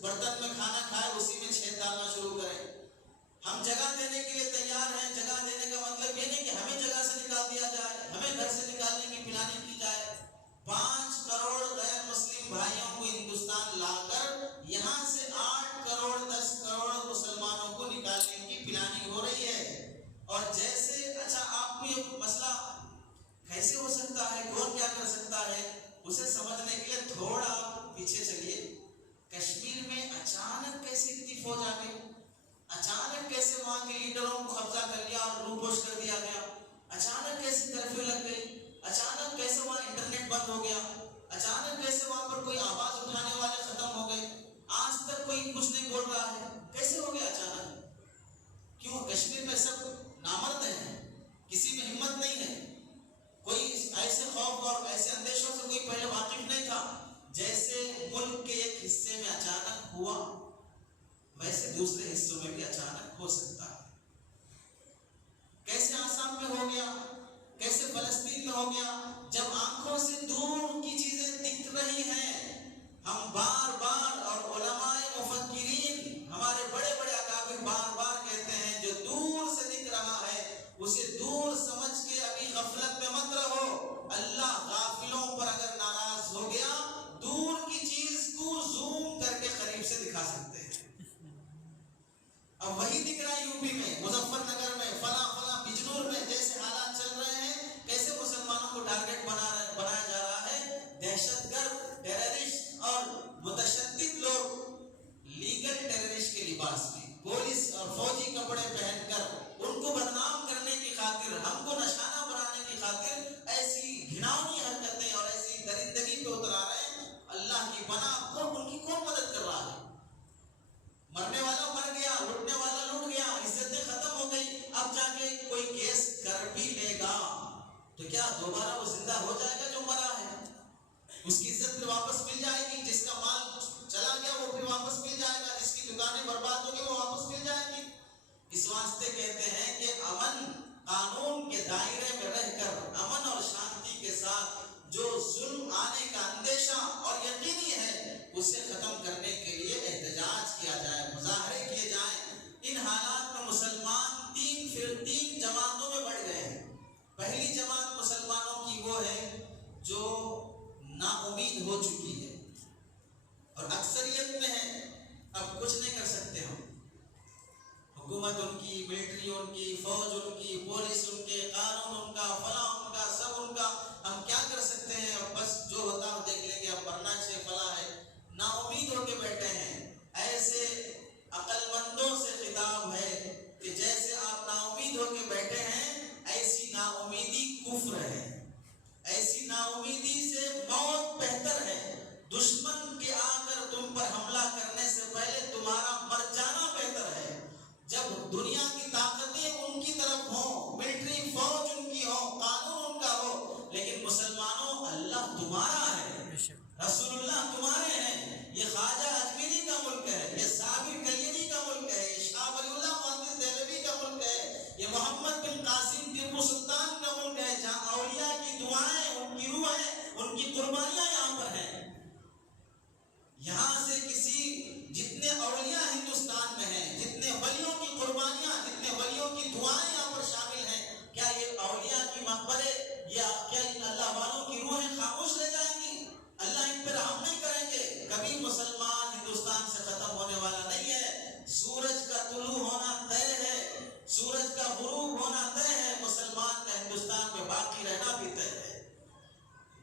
برتن میں کھانا کھائے اسی میں چھید ڈالنا شروع کریں۔ ہم جگہ دینے کے لیے تیار ہیں، جگہ دینے کا مطلب یہ نہیں کہ ہمیں جگہ سے نکال دیا جائے، ہمیں گھر سے نکالنے کی پلاننگ کی جائے۔ 5 کروڑ غیر مسلم بھائیوں کو ہندوستان لا کر یہاں سے 8 کروڑ 10 کروڑ مسلمانوں کو نکالنے کی پلاننگ ہو رہی ہے۔ اور جیسے اچھا آپ کو یہ مسئلہ کیسے ہو سکتا ہے، کون کیا کر سکتا ہے، اسے سمجھنے کے لیے تھوڑا پیچھے چلیے۔ کشمیر میں اچانک کیسے اتنی فوج آ گئی، اچانک کیسے وہاں کے لیڈروں کو قبضہ کر لیا اور روپوش کر دیا گیا، اچانک کیسے کرفیو لگ گئی، اچانک کیسے وہاں انٹرنیٹ بند ہو گیا، اچانک کیسے وہاں پر کوئی آواز اٹھانے والے ختم ہو گئے، آج تک کوئی کچھ نہیں بول رہا ہے، کیسے ہو گیا اچانک؟ کیوں؟ کشمیر میں سب نامرد ہیں، کسی میں ہمت نہیں ہے، کوئی ایسے خوف اور ایسے اندیشوں سے کوئی پہلے واقف نہیں تھا۔ جیسے ملک کے ایک حصے میں اچانک ہوا، ویسے دوسرے حصوں میں بھی اچانک ہو سکتا ہے۔ کیسے آسام میں ہو گیا، کیسے فلسطین میں ہو گیا، جب آنکھوں سے دور کی چیزیں دکھ رہی ہیں، ہم بار بار، اور علماء مفکرین ہمارے بڑے بڑے اکابر بار بار کہتے ہیں جو دور سے دکھ رہا ہے اسے دور سمجھ کے ابھی غفلت میں مت رہو۔ اللہ غافلوں پر اگر ناراض ہو گیا، دور کی چیز کو زوم کر کے قریب سے دکھا سکتے ہیں۔ اب وہی دکھ رہا ہے یوپی میں، مظفر نگر میں، فلاں بجنور میں، جیسے حالات چل رہے ہیں، کیسے مسلمانوں کو ٹارگٹ بنایا جا رہا ہے۔ دہشت گرد، ٹیررسٹ اور متشدد لوگ لیگل ٹیررسٹ کے لباس میں، پولیس اور فوجی کپڑے پہن کر ان کو بدنام کرنے کی خاطر، ہم کو نشانہ بنانے کی خاطر ایسی گھناؤنی حرکتیں اور ایسی درندگی پہ اتر آ رہے ہیں۔ اللہ کی پناہ کو ان کی کون مدد کر رہا ہے؟ مرنے والا مر گیا، لوٹنے والا لوٹ گیا، عزتیں ختم ہو گئی، اب جا کے کوئی کیس کر بھی لے گا تو کیا دوبارہ وہ زندہ ہو جائے گا جو مرا ہے؟ اس کی عزت پھر واپس مل جائے گی، جس کا مال چلا گیا وہ پھر واپس مل جائے گا، جس کی دکانیں برباد ہو گئی وہ واپس مل جائے گی۔ اس واسطے کہتے ہیں کہ امن قانون کے دائرے میں رہ کر، امن اور شانتی کے ساتھ جو ظلم آنے کا اندیشہ اور یہ جو نا امید ہو چکی ہے اور اکثریت میں ہے، اب کچھ نہیں کر سکتے ہم. حکومت ان کی، ملٹری ان کی، فوج ان کی، پولیس ان کے، قانون ان کا، فلاں ان کا، سب ان کا. ہم کیا کر سکتے ہیں؟ اب بس جو ہوتا ہے دیکھ لیں گے، اب مرنا سے فلاں ہے. نا امید ہو کے بیٹھے ہیں. ایسے عقل مندوں سے خطاب ہے کہ جیسے آپ نا امید ہو کے بیٹھے ہیں، ایسی نا امیدی کفر ہے. ایسی نا امیدی سے موت بہتر ہے. دشمن کے آ کر تم پر حملہ کرنے سے پہلے تمہارا مر جانا بہتر ہے. جب دنیا کی طاقتیں ان کی طرف ہوں، ملٹری فوج ان کی ہو، قانون ان کا ہو، لیکن مسلمانوں اللہ تمہارا ہے، رسول اللہ تمہارے ہیں. یہ خواجہ اجمیری کا ملک ہے، یہ صابر کلیری کا ملک ہے، یہ شاہ ولی اللہ محدث دہلوی کا ملک ہے، یہ محمد بن قاسم ٹیپو سلطان کا ملک ہے، جہاں اولیاء کی دعائیں، ان کی روحیں، ان کی قربانیاں یہاں پر ہیں. یہاں سے جتنے اولیاء ہندوستان میں ہیں، جتنے ولیوں کی قربانیاں، جتنے ولیوں کی دعائیں یہاں پر شامل ہیں، کیا یہ اولیاء کی مقبرے یا کیا ان اللہ والوں کی روحیں خاموش رہ جائیں گی؟ اللہ ان پر رحم نہیں کریں گے. کبھی مسلمان ہندوستان سے ختم ہونے والا نہیں ہے. سورج کا طلوع ہونا طے ہے، سورج کا غروب ہونا طے ہے، مسلمان کا ہندوستان میں باقی رہنا بھی طے ہے.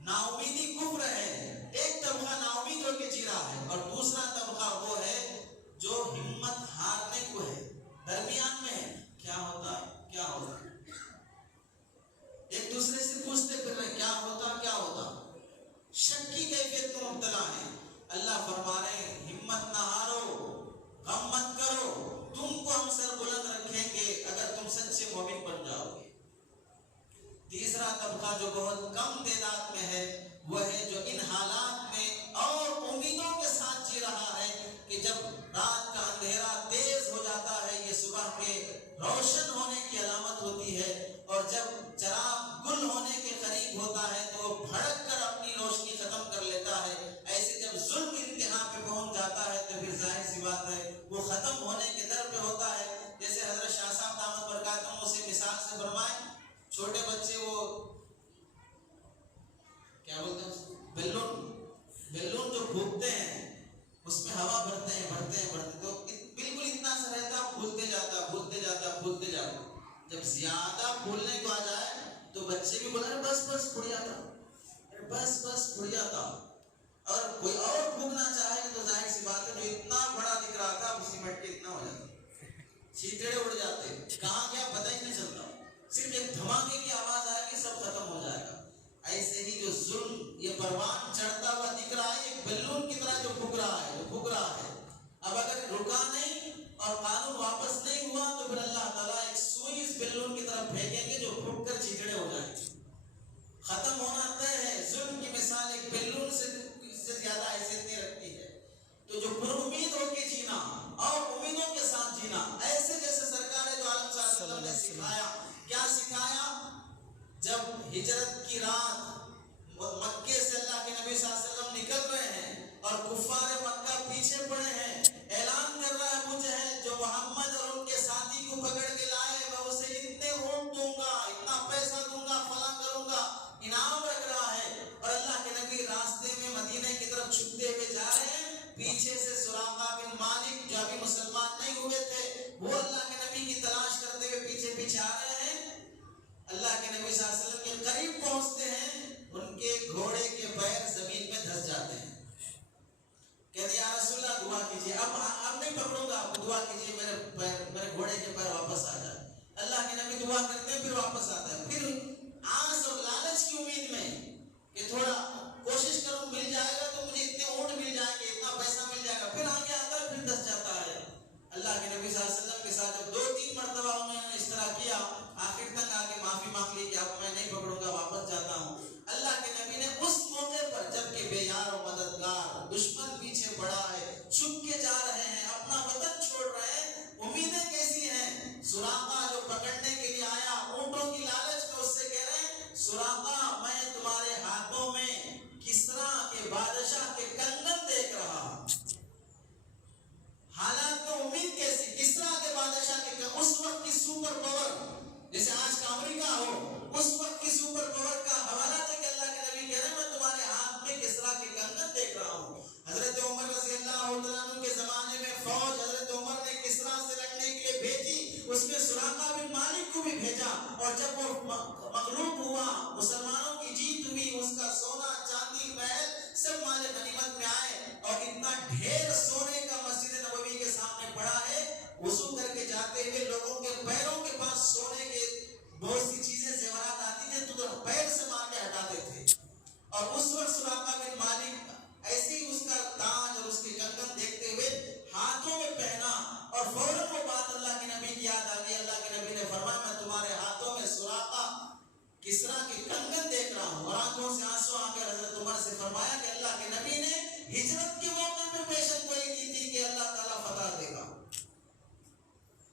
نا امیدی کفر ہے. ایک طبقہ نا امید ہو کے جی رہا ہے اور دوسرا طبقہ وہ ہے جو ہمت ہارنے کو ہے، درمیان میں ہے. کیا ہوتا کیا ہوتا، ایک دوسرے سے پوچھتے پھر رہے کیا ہوتا، شک کی کیفیت میں مبتلا ہے. اللہ فرما رہے ہیں ہمت نہ ہارو، غم مت کرو، تم کو ہم سر بلند رکھیں گے اگر تم سچے مومن بن جاؤ گے. تیسرا طبقہ جو بہت کم تعداد میں ہے، وہ ہے جو ان حالات میں اور امیدوں کے ساتھ جی رہا ہے کہ جب رات کا اندھیرا تیز ہو جاتا ہے، یہ صبح کے روشن ہونے کی علامت ہوتی ہے، اور جب چراغ گل ہونے کے قریب ہوتا ہے تو وہ بھڑک کر اپنی روشنی ختم کر لیتا ہے. ایسے جب ظلم انتہا پہ پہنچ جاتا ہے تو پھر ظاہر سی بات ہے وہ ختم ہونے کے در پہ ہوتا ہے. جیسے حضرت شاہ صاحب دامت برکاتہ سے مثال سے فرمائیں، چھوٹے بچے وہ کیا بولتے ہیں، بیلون جو پھونکتے ہیں اس میں ہوا بھرتے ہیں تو بالکل اتنا سا رہتا، پھولتے جاتا. جب زیادہ پھولنے کو آ جائے تو بچے بھی بولے بس پھڑیا تھا. اور کوئی اور پھونکنا چاہے تو ظاہر سی بات ہے جو اتنا بڑا دکھ رہا تھا وہ سمٹ کے اتنا ہو جاتا، چھیتڑے اڑ جاتے، کہاں گیا پتہ ہی نہیں چلتا. صرف ایک دھماکے کی آواز آئے گی، سب ختم ہو جائے گا. ایسے ہی جو ظلم یہ پروان چڑھتا ہوا دکھ رہا ہے، ایک بیلون کی طرح جو پھک رہا ہے. اب اگر رکا نہیں اور قانون واپس نہیں ہوا تو پھر اللہ تعالیٰ ایک سوئی اس بیلون کی طرف پھینکیں گے جو پھک کر چیچڑے ہو جائیں گے. ختم ہونا طے ہے. ظلم کی مثال ایک بیلون سے زیادہ حیثیت نہیں رکھتی ہے. تو جو پر امید ہو کے جینا اور امیدوں کے ساتھ جینا، ایسے جیسے سرکار دو عالم صلی اللہ علیہ وسلم نے سکھایا. کیا سکھایا؟ جب ہجرت کی رات مکے سے اللہ کے نبی صلی اللہ علیہ وسلم نکل رہے ہیں اور کفار مکہ پیچھے پڑے ہیں، اعلان کر رہا ہے ابو جہل جو محمد اور ان کے ساتھی کو پکڑ کے لائے میں اسے اتنے اونٹ دوں گا، اتنا پیسہ دوں گا، فلاں کروں گا، انعام رکھ رہا ہے. اور اللہ کے نبی راستے میں مدینے کی طرف چھپتے ہوئے جا رہے ہیں. پیچھے سے سراقہ بن مالک جو ابھی مسلمان نہیں ہوئے تھے، وہ اللہ کے نبی کی تلاش کرتے ہوئے پیچھے آ رہے ہیں. اللہ کے نبی صلی اللہ علیہ وسلم کے قریب پہنچتے ہیں، ان کے گھوڑے کے پیر زمین میں دھس جاتے ہیں. کہتے یا رسول اللہ دعا کیجیے، اب نہیں پکڑوں گا، آپ دعا کیجیے میرے گھوڑے کے پیر واپس آ جائے. اللہ کے نبی دعا کرتے ہیں، پھر واپس آتا ہے. پھر آس اور لالچ کی امید میں کہ تھوڑا کوشش کروں مل جائے گا تو مجھے اتنے اونٹ مل جائیں گے، اتنا پیسہ مل جائے گا، پھر آگے آتا ہے، پھر دھس جاتا ہے. اللہ کے نبی صلی اللہ علیہ وسلم کے ساتھ جب 2-3 مرتبہ انہوں نے اس طرح کیا، آخر تک آگے معافی مانگ لی کہ اب میں نہیں پکڑوں گا، واپس جاتا ہوں. اللہ کے نبی نے اس موقع پر جبکہ بے یار و مددگار دشمن پیچھے پڑا ہے، چھپ کے جا رہے ہیں، اپنا وطن چھوڑ رہے ہیں، امیدیں کیسی ہیں؟ سراقہ جو پکڑنے کے لیے آیا اونٹوں کی لالچ میں، اس سے کہہ رہے ہیں سراقہ میں تمہارے ہاتھوں میں کسرا کے بادشاہ کے کنگن دیکھ رہا ہوں. حالات میں امید کیسی؟ کسرا کے بادشاہ کے اس وقت کی سپر پاور جیسے آج کا امریکہ ہو، اس وقت کی سپر پاور کا حوالہ دے کے اللہ کے نبی کہہ رہے ہیں پیر سے مار کے ہٹاتے تھے. اور اس وقت سراقہ بن مالک ایسے ہی اس کا تاج اور اس کی کنگن دیکھتے ہوئے ہاتھوں میں پہنا اور فوراً وہ بات اللہ کے نبی کی یاد آ گئی. اللہ کے نبی نے فرمایا میں تمہارے ہاتھوں میں سراقہ کسرا کی کنگن دیکھ رہا ہوں. اور آنکھوں سے آنسو آ کر حضرت عمر سے فرمایا کہ اللہ کے نبی نے ہجرت کے موقع پہ پیشن گوئی کی تھی کہ اللہ تعالیٰ فتح دے گا.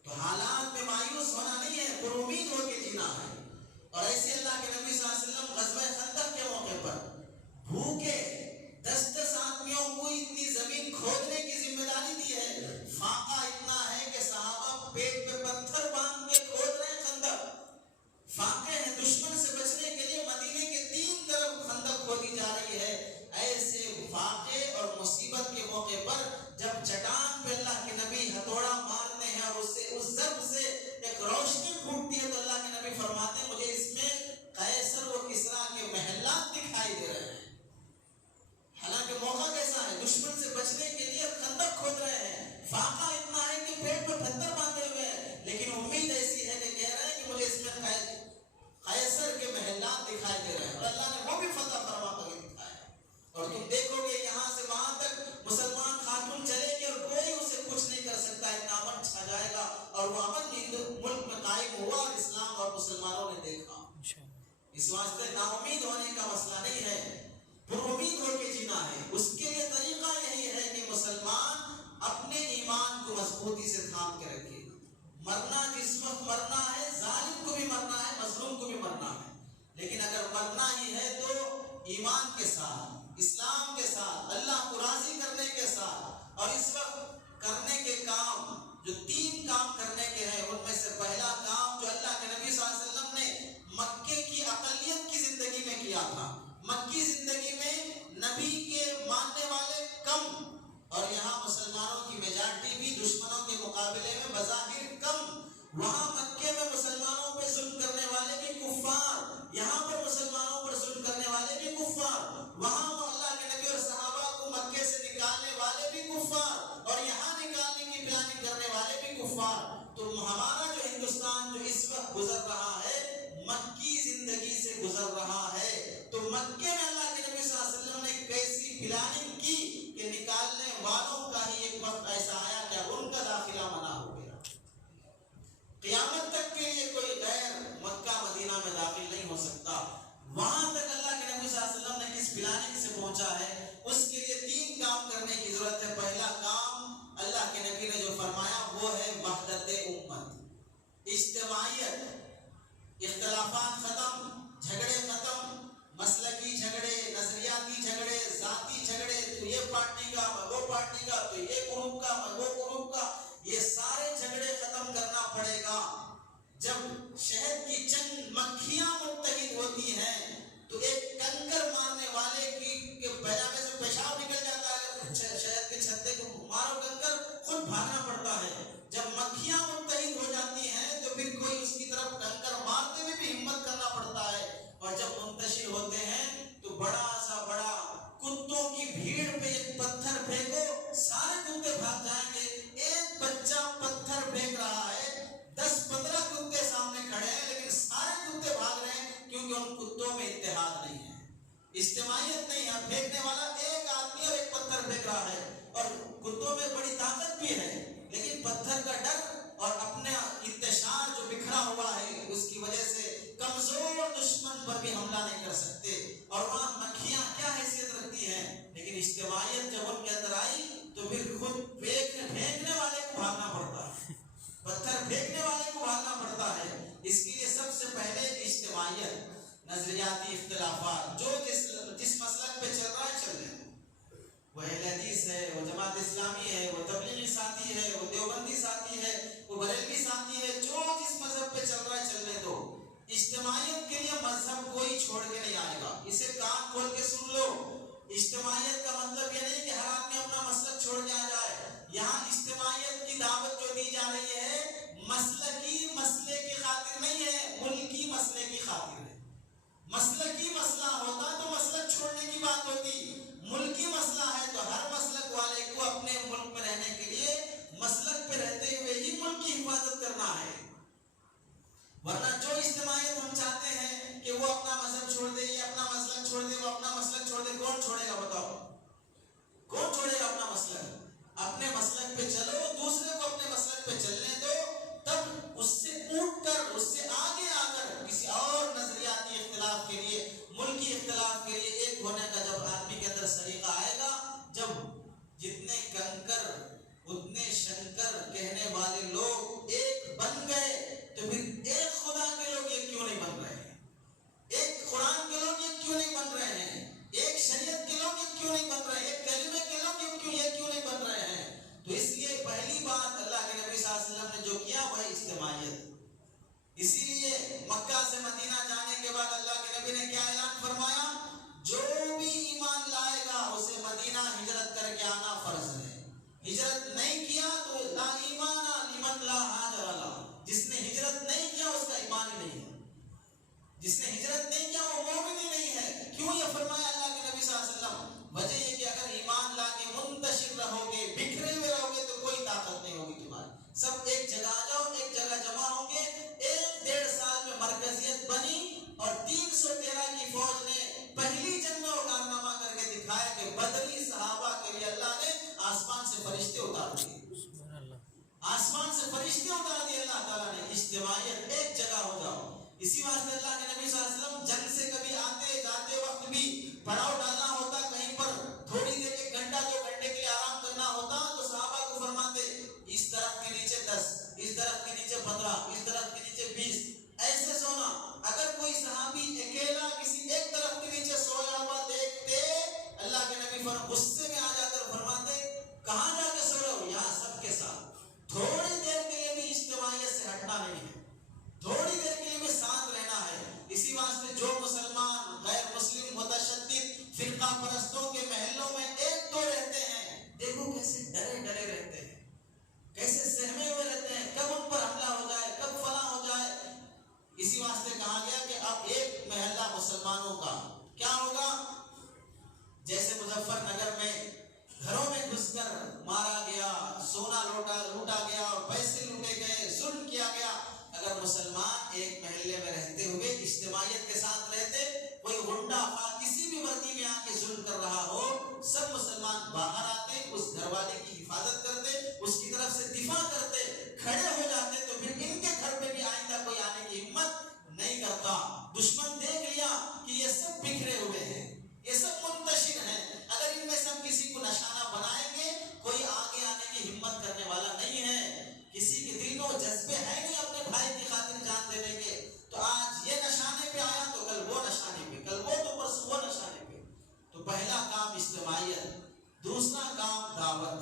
تو حالات میں مایوس ہونا نہیں ہے، پر امید ہو کے جینا ہے. اور ایسے اللہ کے نبی صلی اللہ علیہ وسلم غزوہ خندق کے موقع پر بھوکے 10 آدمیوں کو اتنی زمین کھودنے کی ذمہ داری دی ہے. فاقہ اتنا ہے کہ صحابہ پیٹ پہ پتھر باندھ کے کھود رہے ہیں خندق. فاقے ہیں، دشمن سے بچنے کے لیے مدینے کے 3 طرف خندق کھودی جا رہی ہے. ایسے واقعے اور مصیبت کے موقع پر جب چٹان پہ اللہ کے نبی ہتھوڑا مارتے ہیں اور اس ضرب سے ایک روشنی پھوٹتی ہے تو اللہ کے نبی فرماتے ہیں مجھے اس میں قیصر و کسریٰ کے محلات دکھائی دے رہے ہیں. حالانکہ موقع کیسا ہے، دشمن سے بچنے کے لیے خندق کھود رہے ہیں. فاقہ اتنا ہے کہ پیٹ پر پتھر باندھے ہوئے ہیں، لیکن امید ایسی ہے کہ کہہ رہے ہیں کہ مجھے اس میں قیصر کے محلات دکھائی دے رہے ہیں. اور اللہ نے وہ بھی فتح فرما کر دکھایا. اور تم دیکھو گے یہاں سے وہاں تک مسلمان خاتون چلے گی اور کوئی اسے کچھ نہیں کر سکتا. اتنا امن چھا جائے گا اور وہ امن ملک میں قائم ہوا اور اسلام اور مسلمانوں نے دیکھا. اس واسطے نا امید ہونے کا مسئلہ نہیں ہے، پر امید ہو کے جینا ہے. اس کے لیے طریقہ یہی ہے کہ مسلمان اپنے ایمان کو مضبوطی سے تھام کے رکھے. مرنا جس وقت مرنا ہے، ظالم کو بھی مرنا ہے، مظلوم کو بھی مرنا ہے. لیکن اگر مرنا ہی ہے تو ایمان کے ساتھ، اسلام کے ساتھ، اللہ کو راضی کرنے کے ساتھ. اور اس وقت کرنے کے کام جو 3 کام کرنے کے ہیں، ان میں سے پہلا کام جو اللہ کے نبی صلی اللہ علیہ وسلم نے مکے کی اقلیت کی زندگی میں کیا تھا. مکی زندگی میں نبی کے ماننے والے کم اور یہاں مسلمانوں کی میجارٹی بھی دشمنوں کے مقابلے میں بظاہر کم. وہاں مکے میں مسلمانوں پہ ظلم کرنے والے بھی کفار، یہاں پر مسلمانوں پر ظلم کرنے والے بھی کفار. وہاں اللہ کے نبی اور صحابہ کو مکے سے نکالنے والے بھی کفار اور یہاں نکالنے کی پلاننگ کرنے والے بھی کفار. تو ہمارا جو ہندوستان جو اس وقت گزر رہا ہے مکی زندگی سے گزر رہا ہے. تو مکے میں اللہ کے نبی صلی اللہ علیہ وسلم نے کیسی پلاننگ کی کہ نکالنے والوں کا ہی ایک وقت ایسا آیا کہ اب ان کا داخلہ منع ہو گیا. قیامت تک کے لیے کوئی غیر مکہ مدینہ میں داخل نہیں ہو سکتا. وہاں تک اللہ کے نبی صلی اللہ علیہ وسلم نے کس پلاننگ سے پہنچا ہے، اس کے لیے 3 کام کرنے کی ضرورت ہے. پہلا کام اللہ کے نبی نے جو فرمایا وہ ہے وحدت امت، اجتماعیت. اختلافات ختم، جھگڑے ختم، مسلکی جھگڑے، نظریاتی جھگڑے، ذاتی جھگڑے، تو یہ پارٹی کا میں وہ پارٹی کا، تو یہ گروپ کا میں وہ گروپ کا، یہ سارے جھگڑے ختم کرنا پڑے گا. جب شہد کی چند مکھیاں متحد ہوتی ہیں تو ایک کنکر مارنے والے کی پیجامے سے پیشاب نکل جاتا ہے. شہد کے چھتے کو مارو کنکر، خود بھاگنا پڑتا ہے. جب مکھیاں متحد ہو جاتی ہیں تو پھر کوئی اس کی طرف کنکر مارتے ہوئے بھی ہمت کرنا پڑتا ہے. اور جب منتشر ہوتے ہیں تو بڑا سا بڑا کتوں کی بھیڑ پہ ایک پتھر پھینکو، سارے کتے بھاگ جائیں گے. ایک بچہ پتھر پھینک رہا ہے، 10-15 کتے سامنے کھڑے ہیں لیکن سارے کتے بھاگ رہے ہیں کیونکہ ان کتوں میں اتحاد نہیں ہے، اجتماعیت نہیں ہے. پھینکنے والا ایک آدمی اور ایک پتھر پھینک رہا ہے اور کتوں میں بڑی طاقت بھی ہے لیکن پتھر کا ڈر اور اپنا انتشار جو بکھرا ہوا ہے اس کی وجہ سے کمزور دشمن پر بھی حملہ نہیں کر سکتے. اور وہاں مکھیاں کیا حیثیت رکھتی ہیں، لیکن اجتماعیت جب ان کے اندر آئی تو پھر خود پھینکنے والے کو بھاگنا پڑتا ہے، پتھر پھینکنے والے کو بھاگنا پڑتا ہے. اس کے لیے سب سے پہلے اجتماعیت. نظریاتی اختلافات جو جس مسلک پہ چل رہا ہے چل رہے ہیں، وہ اہل حدیث ہے، وہ جماعت اسلامی ہے، وہ تبلیغی ساتھی ہے، وہ دیوبندی ساتھی ہے، وہ بریلوی ساتھی ہے، جو جس مذہب پہ چل رہا ہے چلنے دو. اجتماعیت کے لیے مذہب کوئی چھوڑ کے نہیں آئے گا، اسے کان کھول کے سن لو. اجتماعیت کا مطلب یہ نہیں کہ ہر آدمی اپنا مسلک چھوڑ کے آ جائے. یہاں اجتماعیت کی دعوت جو دی جا رہی ہے مسلکی مسئلے کی خاطر نہیں ہے، ملکی مسئلے کی خاطر ہے. مسلکی مسئلہ ہوتا تو مسلک چھوڑنے کی بات ہوتی. ملکی مسئلہ ہے تو ہر مسلک والے کو اپنے ملک میں رہنے کے لیے مسلک پہ رہتے ہوئے ہی ملک کی حفاظت کرنا ہے. ورنہ جو اجتماعیت ہم چاہتے ہیں کہ وہ اپنا مذہب اختلاف کے لیے ایک ہونے کا جب آدمی کے اندر سلیقہ آئے گا، جب جتنے کنکر اتنے شنکر کہنے والے لوگ ایک بن گئے، تو پھر ایک خدا کے لوگ یہ کیوں نہیں بن رہے ہیں؟ ایک قرآن کے لوگ یہ کیوں نہیں بن رہے ہیں؟ ایک شریعت کے لوگ یہ کیوں نہیں بن رہے ہیں؟ ایک کلمے کے لوگ یہ کیوں نہیں بن رہے ہیں؟ تو اس لیے پہلی بات اللہ کے نبی صلی اللہ علیہ وسلم نے جو کیا وہ اجتماعیت۔ اسی لیے مکہ سے مدینہ جانے کے بعد اللہ کے نبی نے کیا اعلان فرمایا؟ جو بھی ایمان لائے گا اسے مدینہ ہجرت کر کے آنا فرض ہے۔ ہجرت نہیں کیا تو لا ایمان لمن لا ہاجر لہ، جس نے ہجرت نہیں کیا اس کا ایمان ہی نہیں ہے، جس نے ہجرت نہیں کیا وہ مومن ہی نہیں ہے۔ کیوں یہ فرمایا اللہ کے نبی صلی اللہ علیہ وسلم؟ وجہ یہ کہ اگر ایمان لا کے منتشر رہو گے، بکھرے ہوئے رہو گے، تو کوئی طاقت نہیں ہوگی تمہاری۔ سب ایک جگہ آ جاؤ، ایک جگہ جمع ہوں گے۔ 1-1.5 سال میں مرکزیت بنی اور 313 کی فوج نے پہلی جنگ میں وہ کارنامہ کر کے دکھایا کہ بدری صحابہ کے لیے اللہ نے آسمان سے فرشتے اتار دیے، آسمان سے فرشتے اتار دیے اللہ تعالیٰ نے۔ اجتماعیت، ایک جگہ ہو جاؤ۔ اسی واسطے اللہ کے نبی صلی اللہ علیہ وسلم جنگ سے کبھی آتے جاتے وقت بھی پڑاؤ ڈالنا ہوتا کہیں پر، تھوڑی دیر 1 گھنٹہ 2 گھنٹے کے لیے آرام کرنا ہوتا، تو صحابہ کو فرماتے اس درخت کے نیچے 10، اس درخت کے نیچے 15، اس درخت کے نیچے 20، ایسے سونا۔ اگر کوئی صحابی اکیلا کسی ایک درخت کے نیچے سویا ہوا دیکھتے، اللہ کے نبی غصے میں آ جا کر فرماتے کہاں جا کے سو رہے ہو؟ یہاں سب کے ساتھ۔ تھوڑی دیر کے لیے بھی اجتماعیت سے ہٹنا نہیں ہے، تھوڑی دیر کے لیے بھی ساتھ رہنا ہے۔ اسی واسطے جو مسلمان غیر مسلم متشدد فرقہ پرستوں کے محلوں میں 1-2 رہتے ہیں، دیکھو کیسے ڈرے ڈرے رہتے ہیں، کیسے سہمے ہوئے رہتے ہیں، کب ان پر حملہ ہو جائے، کب فلاں ہو جائے۔ اسی واسطے کہا گیا کہ اب ایک محلہ مسلمانوں کا کیا ہوگا؟ جیسے مظفر نگر میں گھروں میں گھس کر مارا گیا، سونا لوٹا گیا اور پیسے لوٹے گئے، ظلم کیا گیا۔ اگر مسلمان ایک محلے میں رہتے ہوئے اجتماعیت کے ساتھ رہتے، کوئی غنڈہ خواہ کسی بھی وردی میں آ کے ظلم کر رہا ہو، سب مسلمان باہر آتے، اس گھر والے کی حفاظت کرتے، اس کی طرف سے دفاع کرتے، کھڑے ہو جاتے، تو پھر ان کے گھر پہ بھی آئندہ کوئی آنے کی ہمت نہیں کرتا۔ دشمن دیکھ لیا کہ یہ سب بکھرے ہوئے ہیں، یہ سب منتشر ہیں، اگر ان میں سے ہم کسی کو نشانہ بنائیں گے، کوئی آگے آنے کی ہمت کرنے والا نہیں ہے۔ کسی کے دل میں وہ جذبے ہیں نہیں اپنے بھائی کی خاطر جان دینے کے، تو آج یہ نشانے پہ آیا تو کل وہ نشانے پہ، کل وہ تو پرسوں وہ نشانے پہ۔ تو پہلا کام اجتماعیت، دوسرا کام دعوت،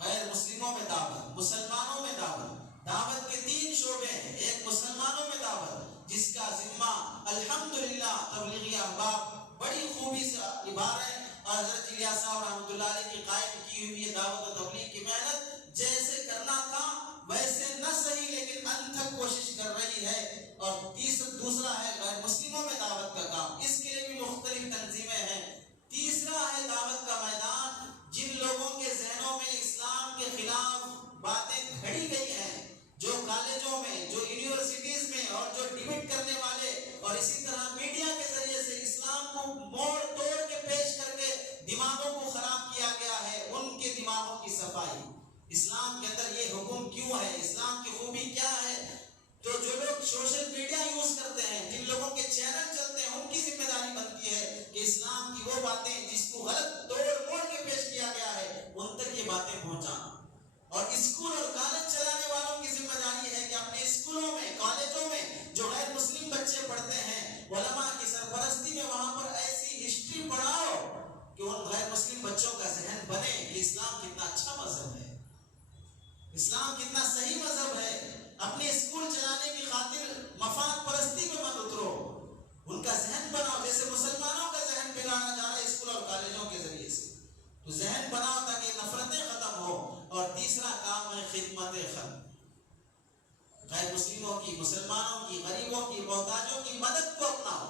غیر مسلموں میں دعوت، مسلمانوں میں دعوت۔ دعوت کے 3 شعبے ہیں، ایک مسلمانوں میں دعوت جس کا ذمہ الحمدللہ تبلیغی احباب بڑی خوبی سے نبھا رہے ہیں، اور حضرت الیاس صاحب رحمۃ اللہ علیہ کی قائم کی ہوئی یہ دعوت و تبلیغ کی محنت جیسے کرنا تھا ویسے نہ صحیح لیکن انتھک کوشش کر رہی ہے۔ اور دوسرا ہے غیر مسلموں میں دعوت کا کام، اس کے لیے بھی مختلف تنظیمیں ہیں۔ تیسرا ہے دعوت کا میدان، جن لوگوں کے ذہنوں میں اسلام کے خلاف باتیں گھڑی گئی ہیں، جو کالجوں میں، جو یونیورسٹیز میں، اور جو ڈیبیٹ کرنے والے اور اسی طرح میڈیا کے ذریعے سے اسلام کو موڑ توڑ کے پیش کر کے دماغوں کو خراب کیا گیا ہے، ان کے دماغوں کی صفائی۔ اسلام کے اندر یہ حکم کیوں ہے، اسلام کی خوبی کیا ہے؟ تو جو لوگ سوشل میڈیا یوز کرتے ہیں، جن لوگوں کے چینل چلتے ہیں، ان کی ذمہ داری بنتی ہے کہ اسلام کی وہ باتیں جس کو غلط توڑ موڑ کے پیش کیا گیا ہے ان تک یہ باتیں پہنچانا۔ اور اسکول اور کالج چلانے والوں کی ذمہ داری ہے کہ اپنے اسکولوں میں، کالجوں میں جو غیر مسلم بچے پڑھتے ہیں، علماء کی سرپرستی میں وہاں پر ایسی ہسٹری پڑھاؤ کہ ان غیر مسلم بچوں کا ذہن بنے کہ اسلام کتنا اچھا مذہب ہے، اسلام کتنا صحیح مذہب ہے۔ اپنے اسکول چلانے کی خاطر مفاد پرستی میں مت اترو، ان کا ذہن بناؤ، جیسے مسلمانوں کا ذہن بگاڑا جا رہا ہے اسکول اور کالجوں کے ذریعے سے، تو ذہن بناؤ تاکہ نفرتیں ختم ہو۔ اور تیسرا کام ہے خدمت خلق، غیر مسلموں کی، مسلمانوں کی، غریبوں کی، محتاجوں کی مدد کو اپناؤ۔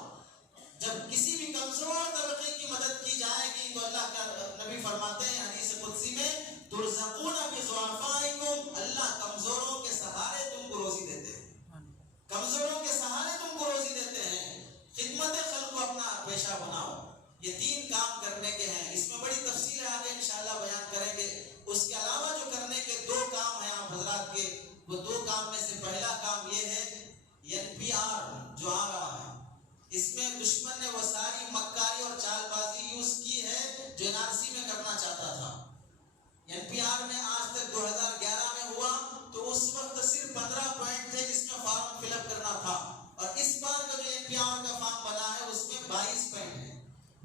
جب کسی بھی کمزور طبقے کی مدد کی جائے گی تو اللہ کا نبی فرماتے ہیں حدیث قدسی میں، ترزقون بضعفائکم، اللہ کمزوروں کے سہارے تم کو روزی دیتے ہیں، کمزوروں کے سہارے تم کو روزی دیتے ہیں۔ خدمت خلق کو اپنا پیشہ بناؤ۔ یہ 3 کام کرنے کے ہیں، اس میں بڑی تفصیل ہے، آگے انشاءاللہ بیان کریں گے۔ اس کے علاوہ جو کرنے کے 2 کام ہیں آپ حضرات کے، وہ 2 کام میں سے پہلا کام یہ ہے، NPR جو آ رہا ہے، اس میں دشمن نے وہ ساری مکاری اور چال بازی یوز کی ہے جو NRC میں کرنا چاہتا تھا. NPR میں آج تک 2011 میں ہوا تو اس وقت صرف 15 پوائنٹ تھے جس میں فارم فل اپ کرنا تھا، اور اس بار کا جو NPR کا فارم بنا ہے اس میں 22 پوائنٹ ہے.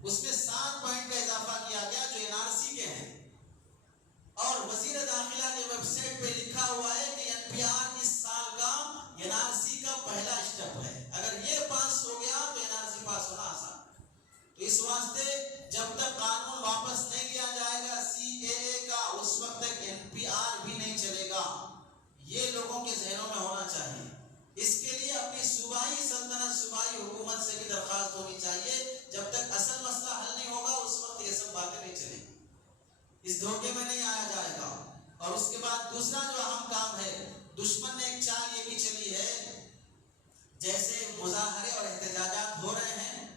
اس میں 7 پوائنٹ کا اضافہ کیا گیا جو NRC کے ہیں. اور وزیر داخلہ کے ویب سائٹ پہ لکھا ہوا ہے کہ NPR اس سال کا NRC کا پہلا اسٹیپ ہے. اگر یہ پاس ہو گیا تو NRC پاس ہونا آسان. تو اس واسطے جب تک قانون واپس نہیں لیا جائے گا CAA کا، اس وقت تک NPR بھی نہیں چلے گا. یہ لوگوں کے ذہنوں میں ہونا چاہیے. اس کے لیے اپنی صوبائی سلطنت، صوبائی حکومت سے بھی درخواست ہونی چاہیے. جب تک اصل مسئلہ حل نہیں ہوگا اس وقت یہ سب باتیں نہیں چلیں گی، اس دھوکے میں نہیں آیا جائے گا. اور اس کے بعد دوسرا جو اہم کام ہے، دشمن نے ایک چال یہ بھی چلی ہے، جیسے مظاہرے اور احتجاجات ہو رہے ہیں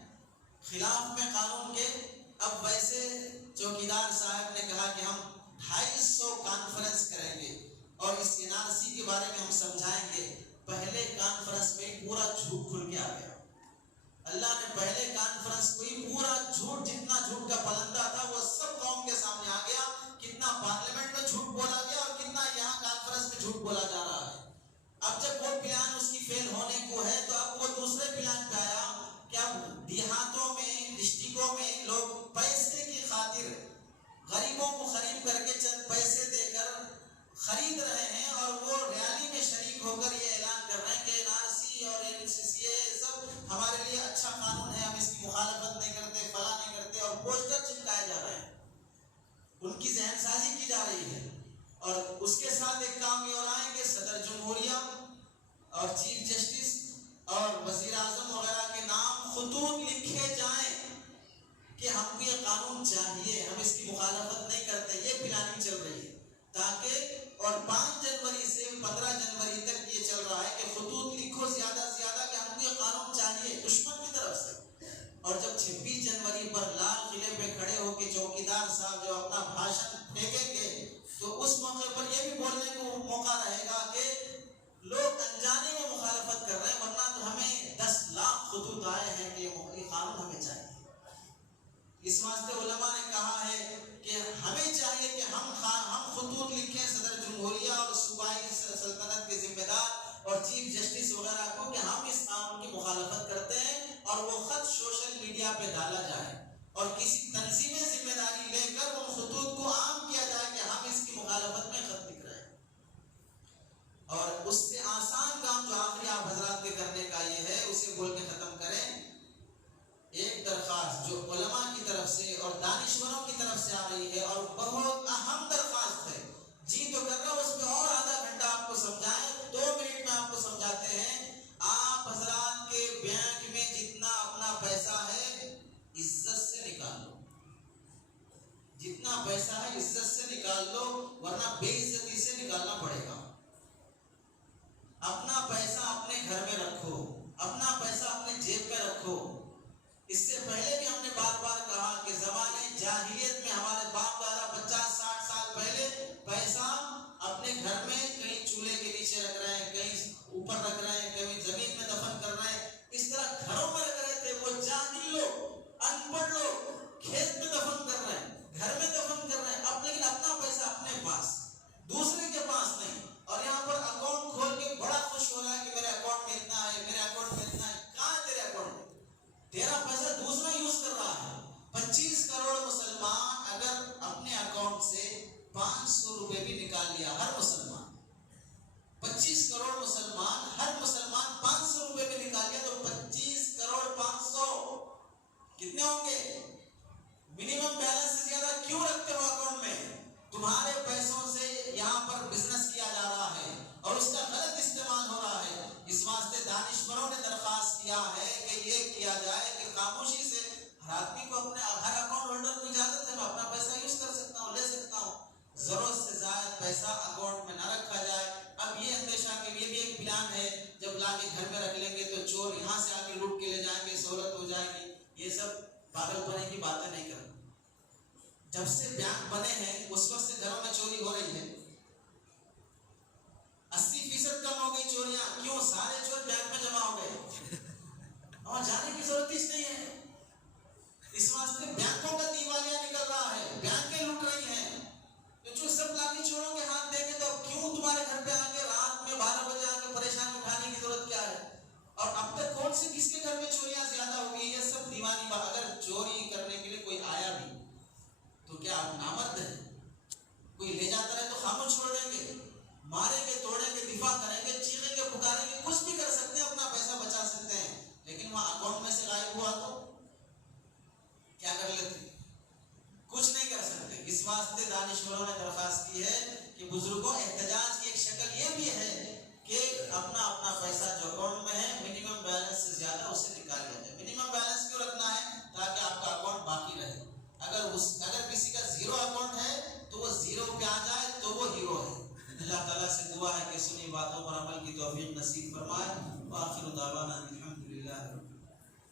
خلاف میں قانون کے. اب ویسے چوکیدار صاحب نے کہا کہ ہم 250 کانفرنس کریں گے اور اس NRC کے بارے میں ہم سمجھائیں گے. پہلے کانفرنس میں پورا جھوٹ کھل کے آ گیا. اللہ نے پہلے کانفرنس کو ہی پورا جھوٹ، جتنا جھوٹ کا پلندہ تھا وہ سب قوم کے سامنے آ گیا. کتنا پارلیمنٹ میں جھوٹ بولا گیا اور کتنا یہاں کانفرنس میں جھوٹ بولا جا رہا ہے. اب جب وہ پلان اس کی فیل ہونے کو ہے تو اب وہ دوسرے پلان پہ آیا کہ اب دیہاتوں میں، ڈسٹرکوں میں لوگ پیسے کی خاطر غریبوں کو خرید کر کے چند پیسے دے کر خرید رہے ہیں، اور وہ ریالی میں شریک ہو کر یہ اعلان کر رہے ہیں کہ NRC اور CAA سب ہمارے لیے اچھا قانون ہے، ہم اس کی مخالفت نہیں کرتے، فلاں نہیں کرتے، اور پوسٹر چپکائے جا رہے ہیں. ان کی ذہن سازی کی جا رہی ہے. اور اس کے ساتھ ایک کام یہ ہو رہا ہے کہ صدر جمہوریہ اور چیف جسٹس اور وزیر اعظم وغیرہ کے نام خطوط لکھے جائیں کہ ہم کو یہ قانون چاہیے، ہم اس کی مخالفت نہیں کرتے. یہ پلاننگ چل رہی ہے تاکہ، اور 5 جنوری سے 15 جنوری تک یہ چل رہا ہے کہ خطوط لکھو زیادہ سے زیادہ کہ ہم کو یہ قانون چاہیے دشمن کی طرف سے. اور جب 26 جنوری پر لال قلعے پہ کھڑے ہو کے چوکیدار صاحب جو اپنا بھاشن پھینکیں گے تو اس موقع پر یہ بھی بولنے کو موقع رہے گا کہ لوگ انجانے میں مخالفت کر رہے ہیں، ورنہ تو ہمیں 10 لاکھ خطوط آئے ہیں کہ یہ قانون ہمیں چاہیے. اس واسطے علماء نے کہا ہے کہ ہمیں چاہیے کہ ہم خطوط لکھیں صدر جمہوریہ اور صوبائی سلطنت کے ذمہ دار اور چیف جسٹس وغیرہ کو کہ ہم اس قانون کی مخالفت کرتے ہیں، اور وہ خط سوشل میڈیا پہ ڈالا جائے اور کسی تنظیم میں ذمہ داری لے کر ان خطوط کو عام کیا جائے کہ ہم اس کی مخالفت میں خط لکھ رہے ہیں. اور اس سے آسان کام جو آخری آپ حضرات کے کرنے کا یہ ہے، اسے بول کے ختم کریں. ایک درخواست جو علماء کی طرف سے اور دانشوروں کی طرف سے آ رہی ہے اور بہت اہم درخواست ہے، جی تو کر رہا ہوں اس میں اور آدھا گھنٹہ آپ کو سمجھائیں، 2 منٹ میں آپ کو سمجھاتے ہیں. آپ حضرات کے بینک میں جتنا اپنا پیسہ ہے عزت سے نکال لو، جتنا پیسہ ہے عزت سے نکال لو، ورنہ بے عزتی سے نکالنا پڑے گا. اپنا پیسہ اپنے گھر میں رکھو، اپنا پیسہ اپنے جیب میں رکھو. اس سے پہلے بھی ہم نے بار بار کہا کہ زمانے جاہلیت میں ہمارے باپ دادا 50-60 سال پہلے پیسہ اپنے گھر میں کہیں چولہے کے نیچے رکھ رہے ہیں، کہیں اوپر رکھ رہے ہیں، کہیں زمین میں دفن کر رہے ہیں، اس طرح گھروں میں رکھ رہے تھے. وہ جاہل لوگ، ان پڑھ لوگ کھیت میں دفن کر رہے ہیں، گھر میں دفن کر رہے ہیں. اب لیکن اپنا پیسہ اپنے پاس، دوسرے کے پاس نہیں. اور یہاں پر اکاؤنٹ کھول کے بڑا خوش ہو رہا ہے کہ میرے اکاؤنٹ میں اتنا ہے، میرے اکاؤنٹ میں اتنا ہے. کہاں ہے تیرے اکاؤنٹ میں؟ تیرا پیسہ دوسرا یوز کر رہا ہے. 25 کروڑ مسلمان اگر اپنے اکاؤنٹ سے 500 روپے بھی نکال لیا، ہر مسلمان 25 کروڑ مسلمان، ہر مسلمان 500 روپے بھی نکال لیا تو 25 کروڑ 500 کتنے ہوں گے؟ منیمم بیلنس سے زیادہ کیوں رکھتے ہو اکاؤنٹ میں؟ تمہارے پیسوں سے یہاں پر بزنس کیا جا رہا ہے اور اس کا غلط استعمال ہو رہا ہے. اس واسطے دانشوروں نے درخواست کیا ہے کہ یہ کیا جائے کہ خاموشی سے ہر آدمی کو اپنے ہر اکاؤنٹ ہولڈر کو اجازت ہے میں اپنا پیسہ یوز کر سکتا ہوں، لے سکتا ہوں. ضرورت سے زائد پیسہ اکاؤنٹ میں نہ رکھا جائے. اب یہ اندیشہ کہ یہ بھی ایک پلان ہے، جب لا کے گھر میں رکھ لیں گے تو چور یہاں سے آ کے لوٹ کے لے جائیں گے، سہولت ہو جائے گی. یہ سب پاگل پنے کی باتیں نہیں کرنا. جب سے بینک بنے ہیں اس وقت سے گھروں میں چوری ہو رہی ہے. 80% کم ہو گئی چوریاں. کیوں؟ سارے چور بینک میں جمع ہو گئے وہاں جانے کی ضرورت ہی نہیں ہے. اس واسطے بینکوں کا دیوالیہ نکل رہا ہے, بینکیں لوٹ رہی ہیں. جو سب لاٹھی چوروں کے ہاتھ دیں گے تو کیوں تمہارے گھر پہ آ کے رات میں 12 بجے آ کے پریشانی اٹھانے کی ضرورت کیا ہے؟ اور اب تک کون سے کس کے گھر میں چوریاں زیادہ ہوئی؟ یہ سب دیوانی بات. اگر چوری کرنے کے لیے کوئی آیا بھی تو کیا آپ نامرد ہیں؟ کوئی لے جاتا ہے تو خاموش چھوڑ دیں گے؟ ماریں گے, توڑیں گے, دفاع کریں گے, چیخیں گے, پکاریں گے, کچھ بھی کر سکتے ہیں, اپنا پیسہ بچا سکتے ہیں. لیکن وہاں اکاؤنٹ میں سے غائب ہوا تو کیا کر لیتے؟ کچھ نہیں کر سکتے. اس واسطے دانشوروں نے درخواست کی ہے کہ بزرگوں, احتجاج کی ایک شکل یہ بھی ہے کہ اپنا پیسہ جو اکاؤنٹ میں ہے منیمم بیلنس سے زیادہ اسے نکال لیا جائے.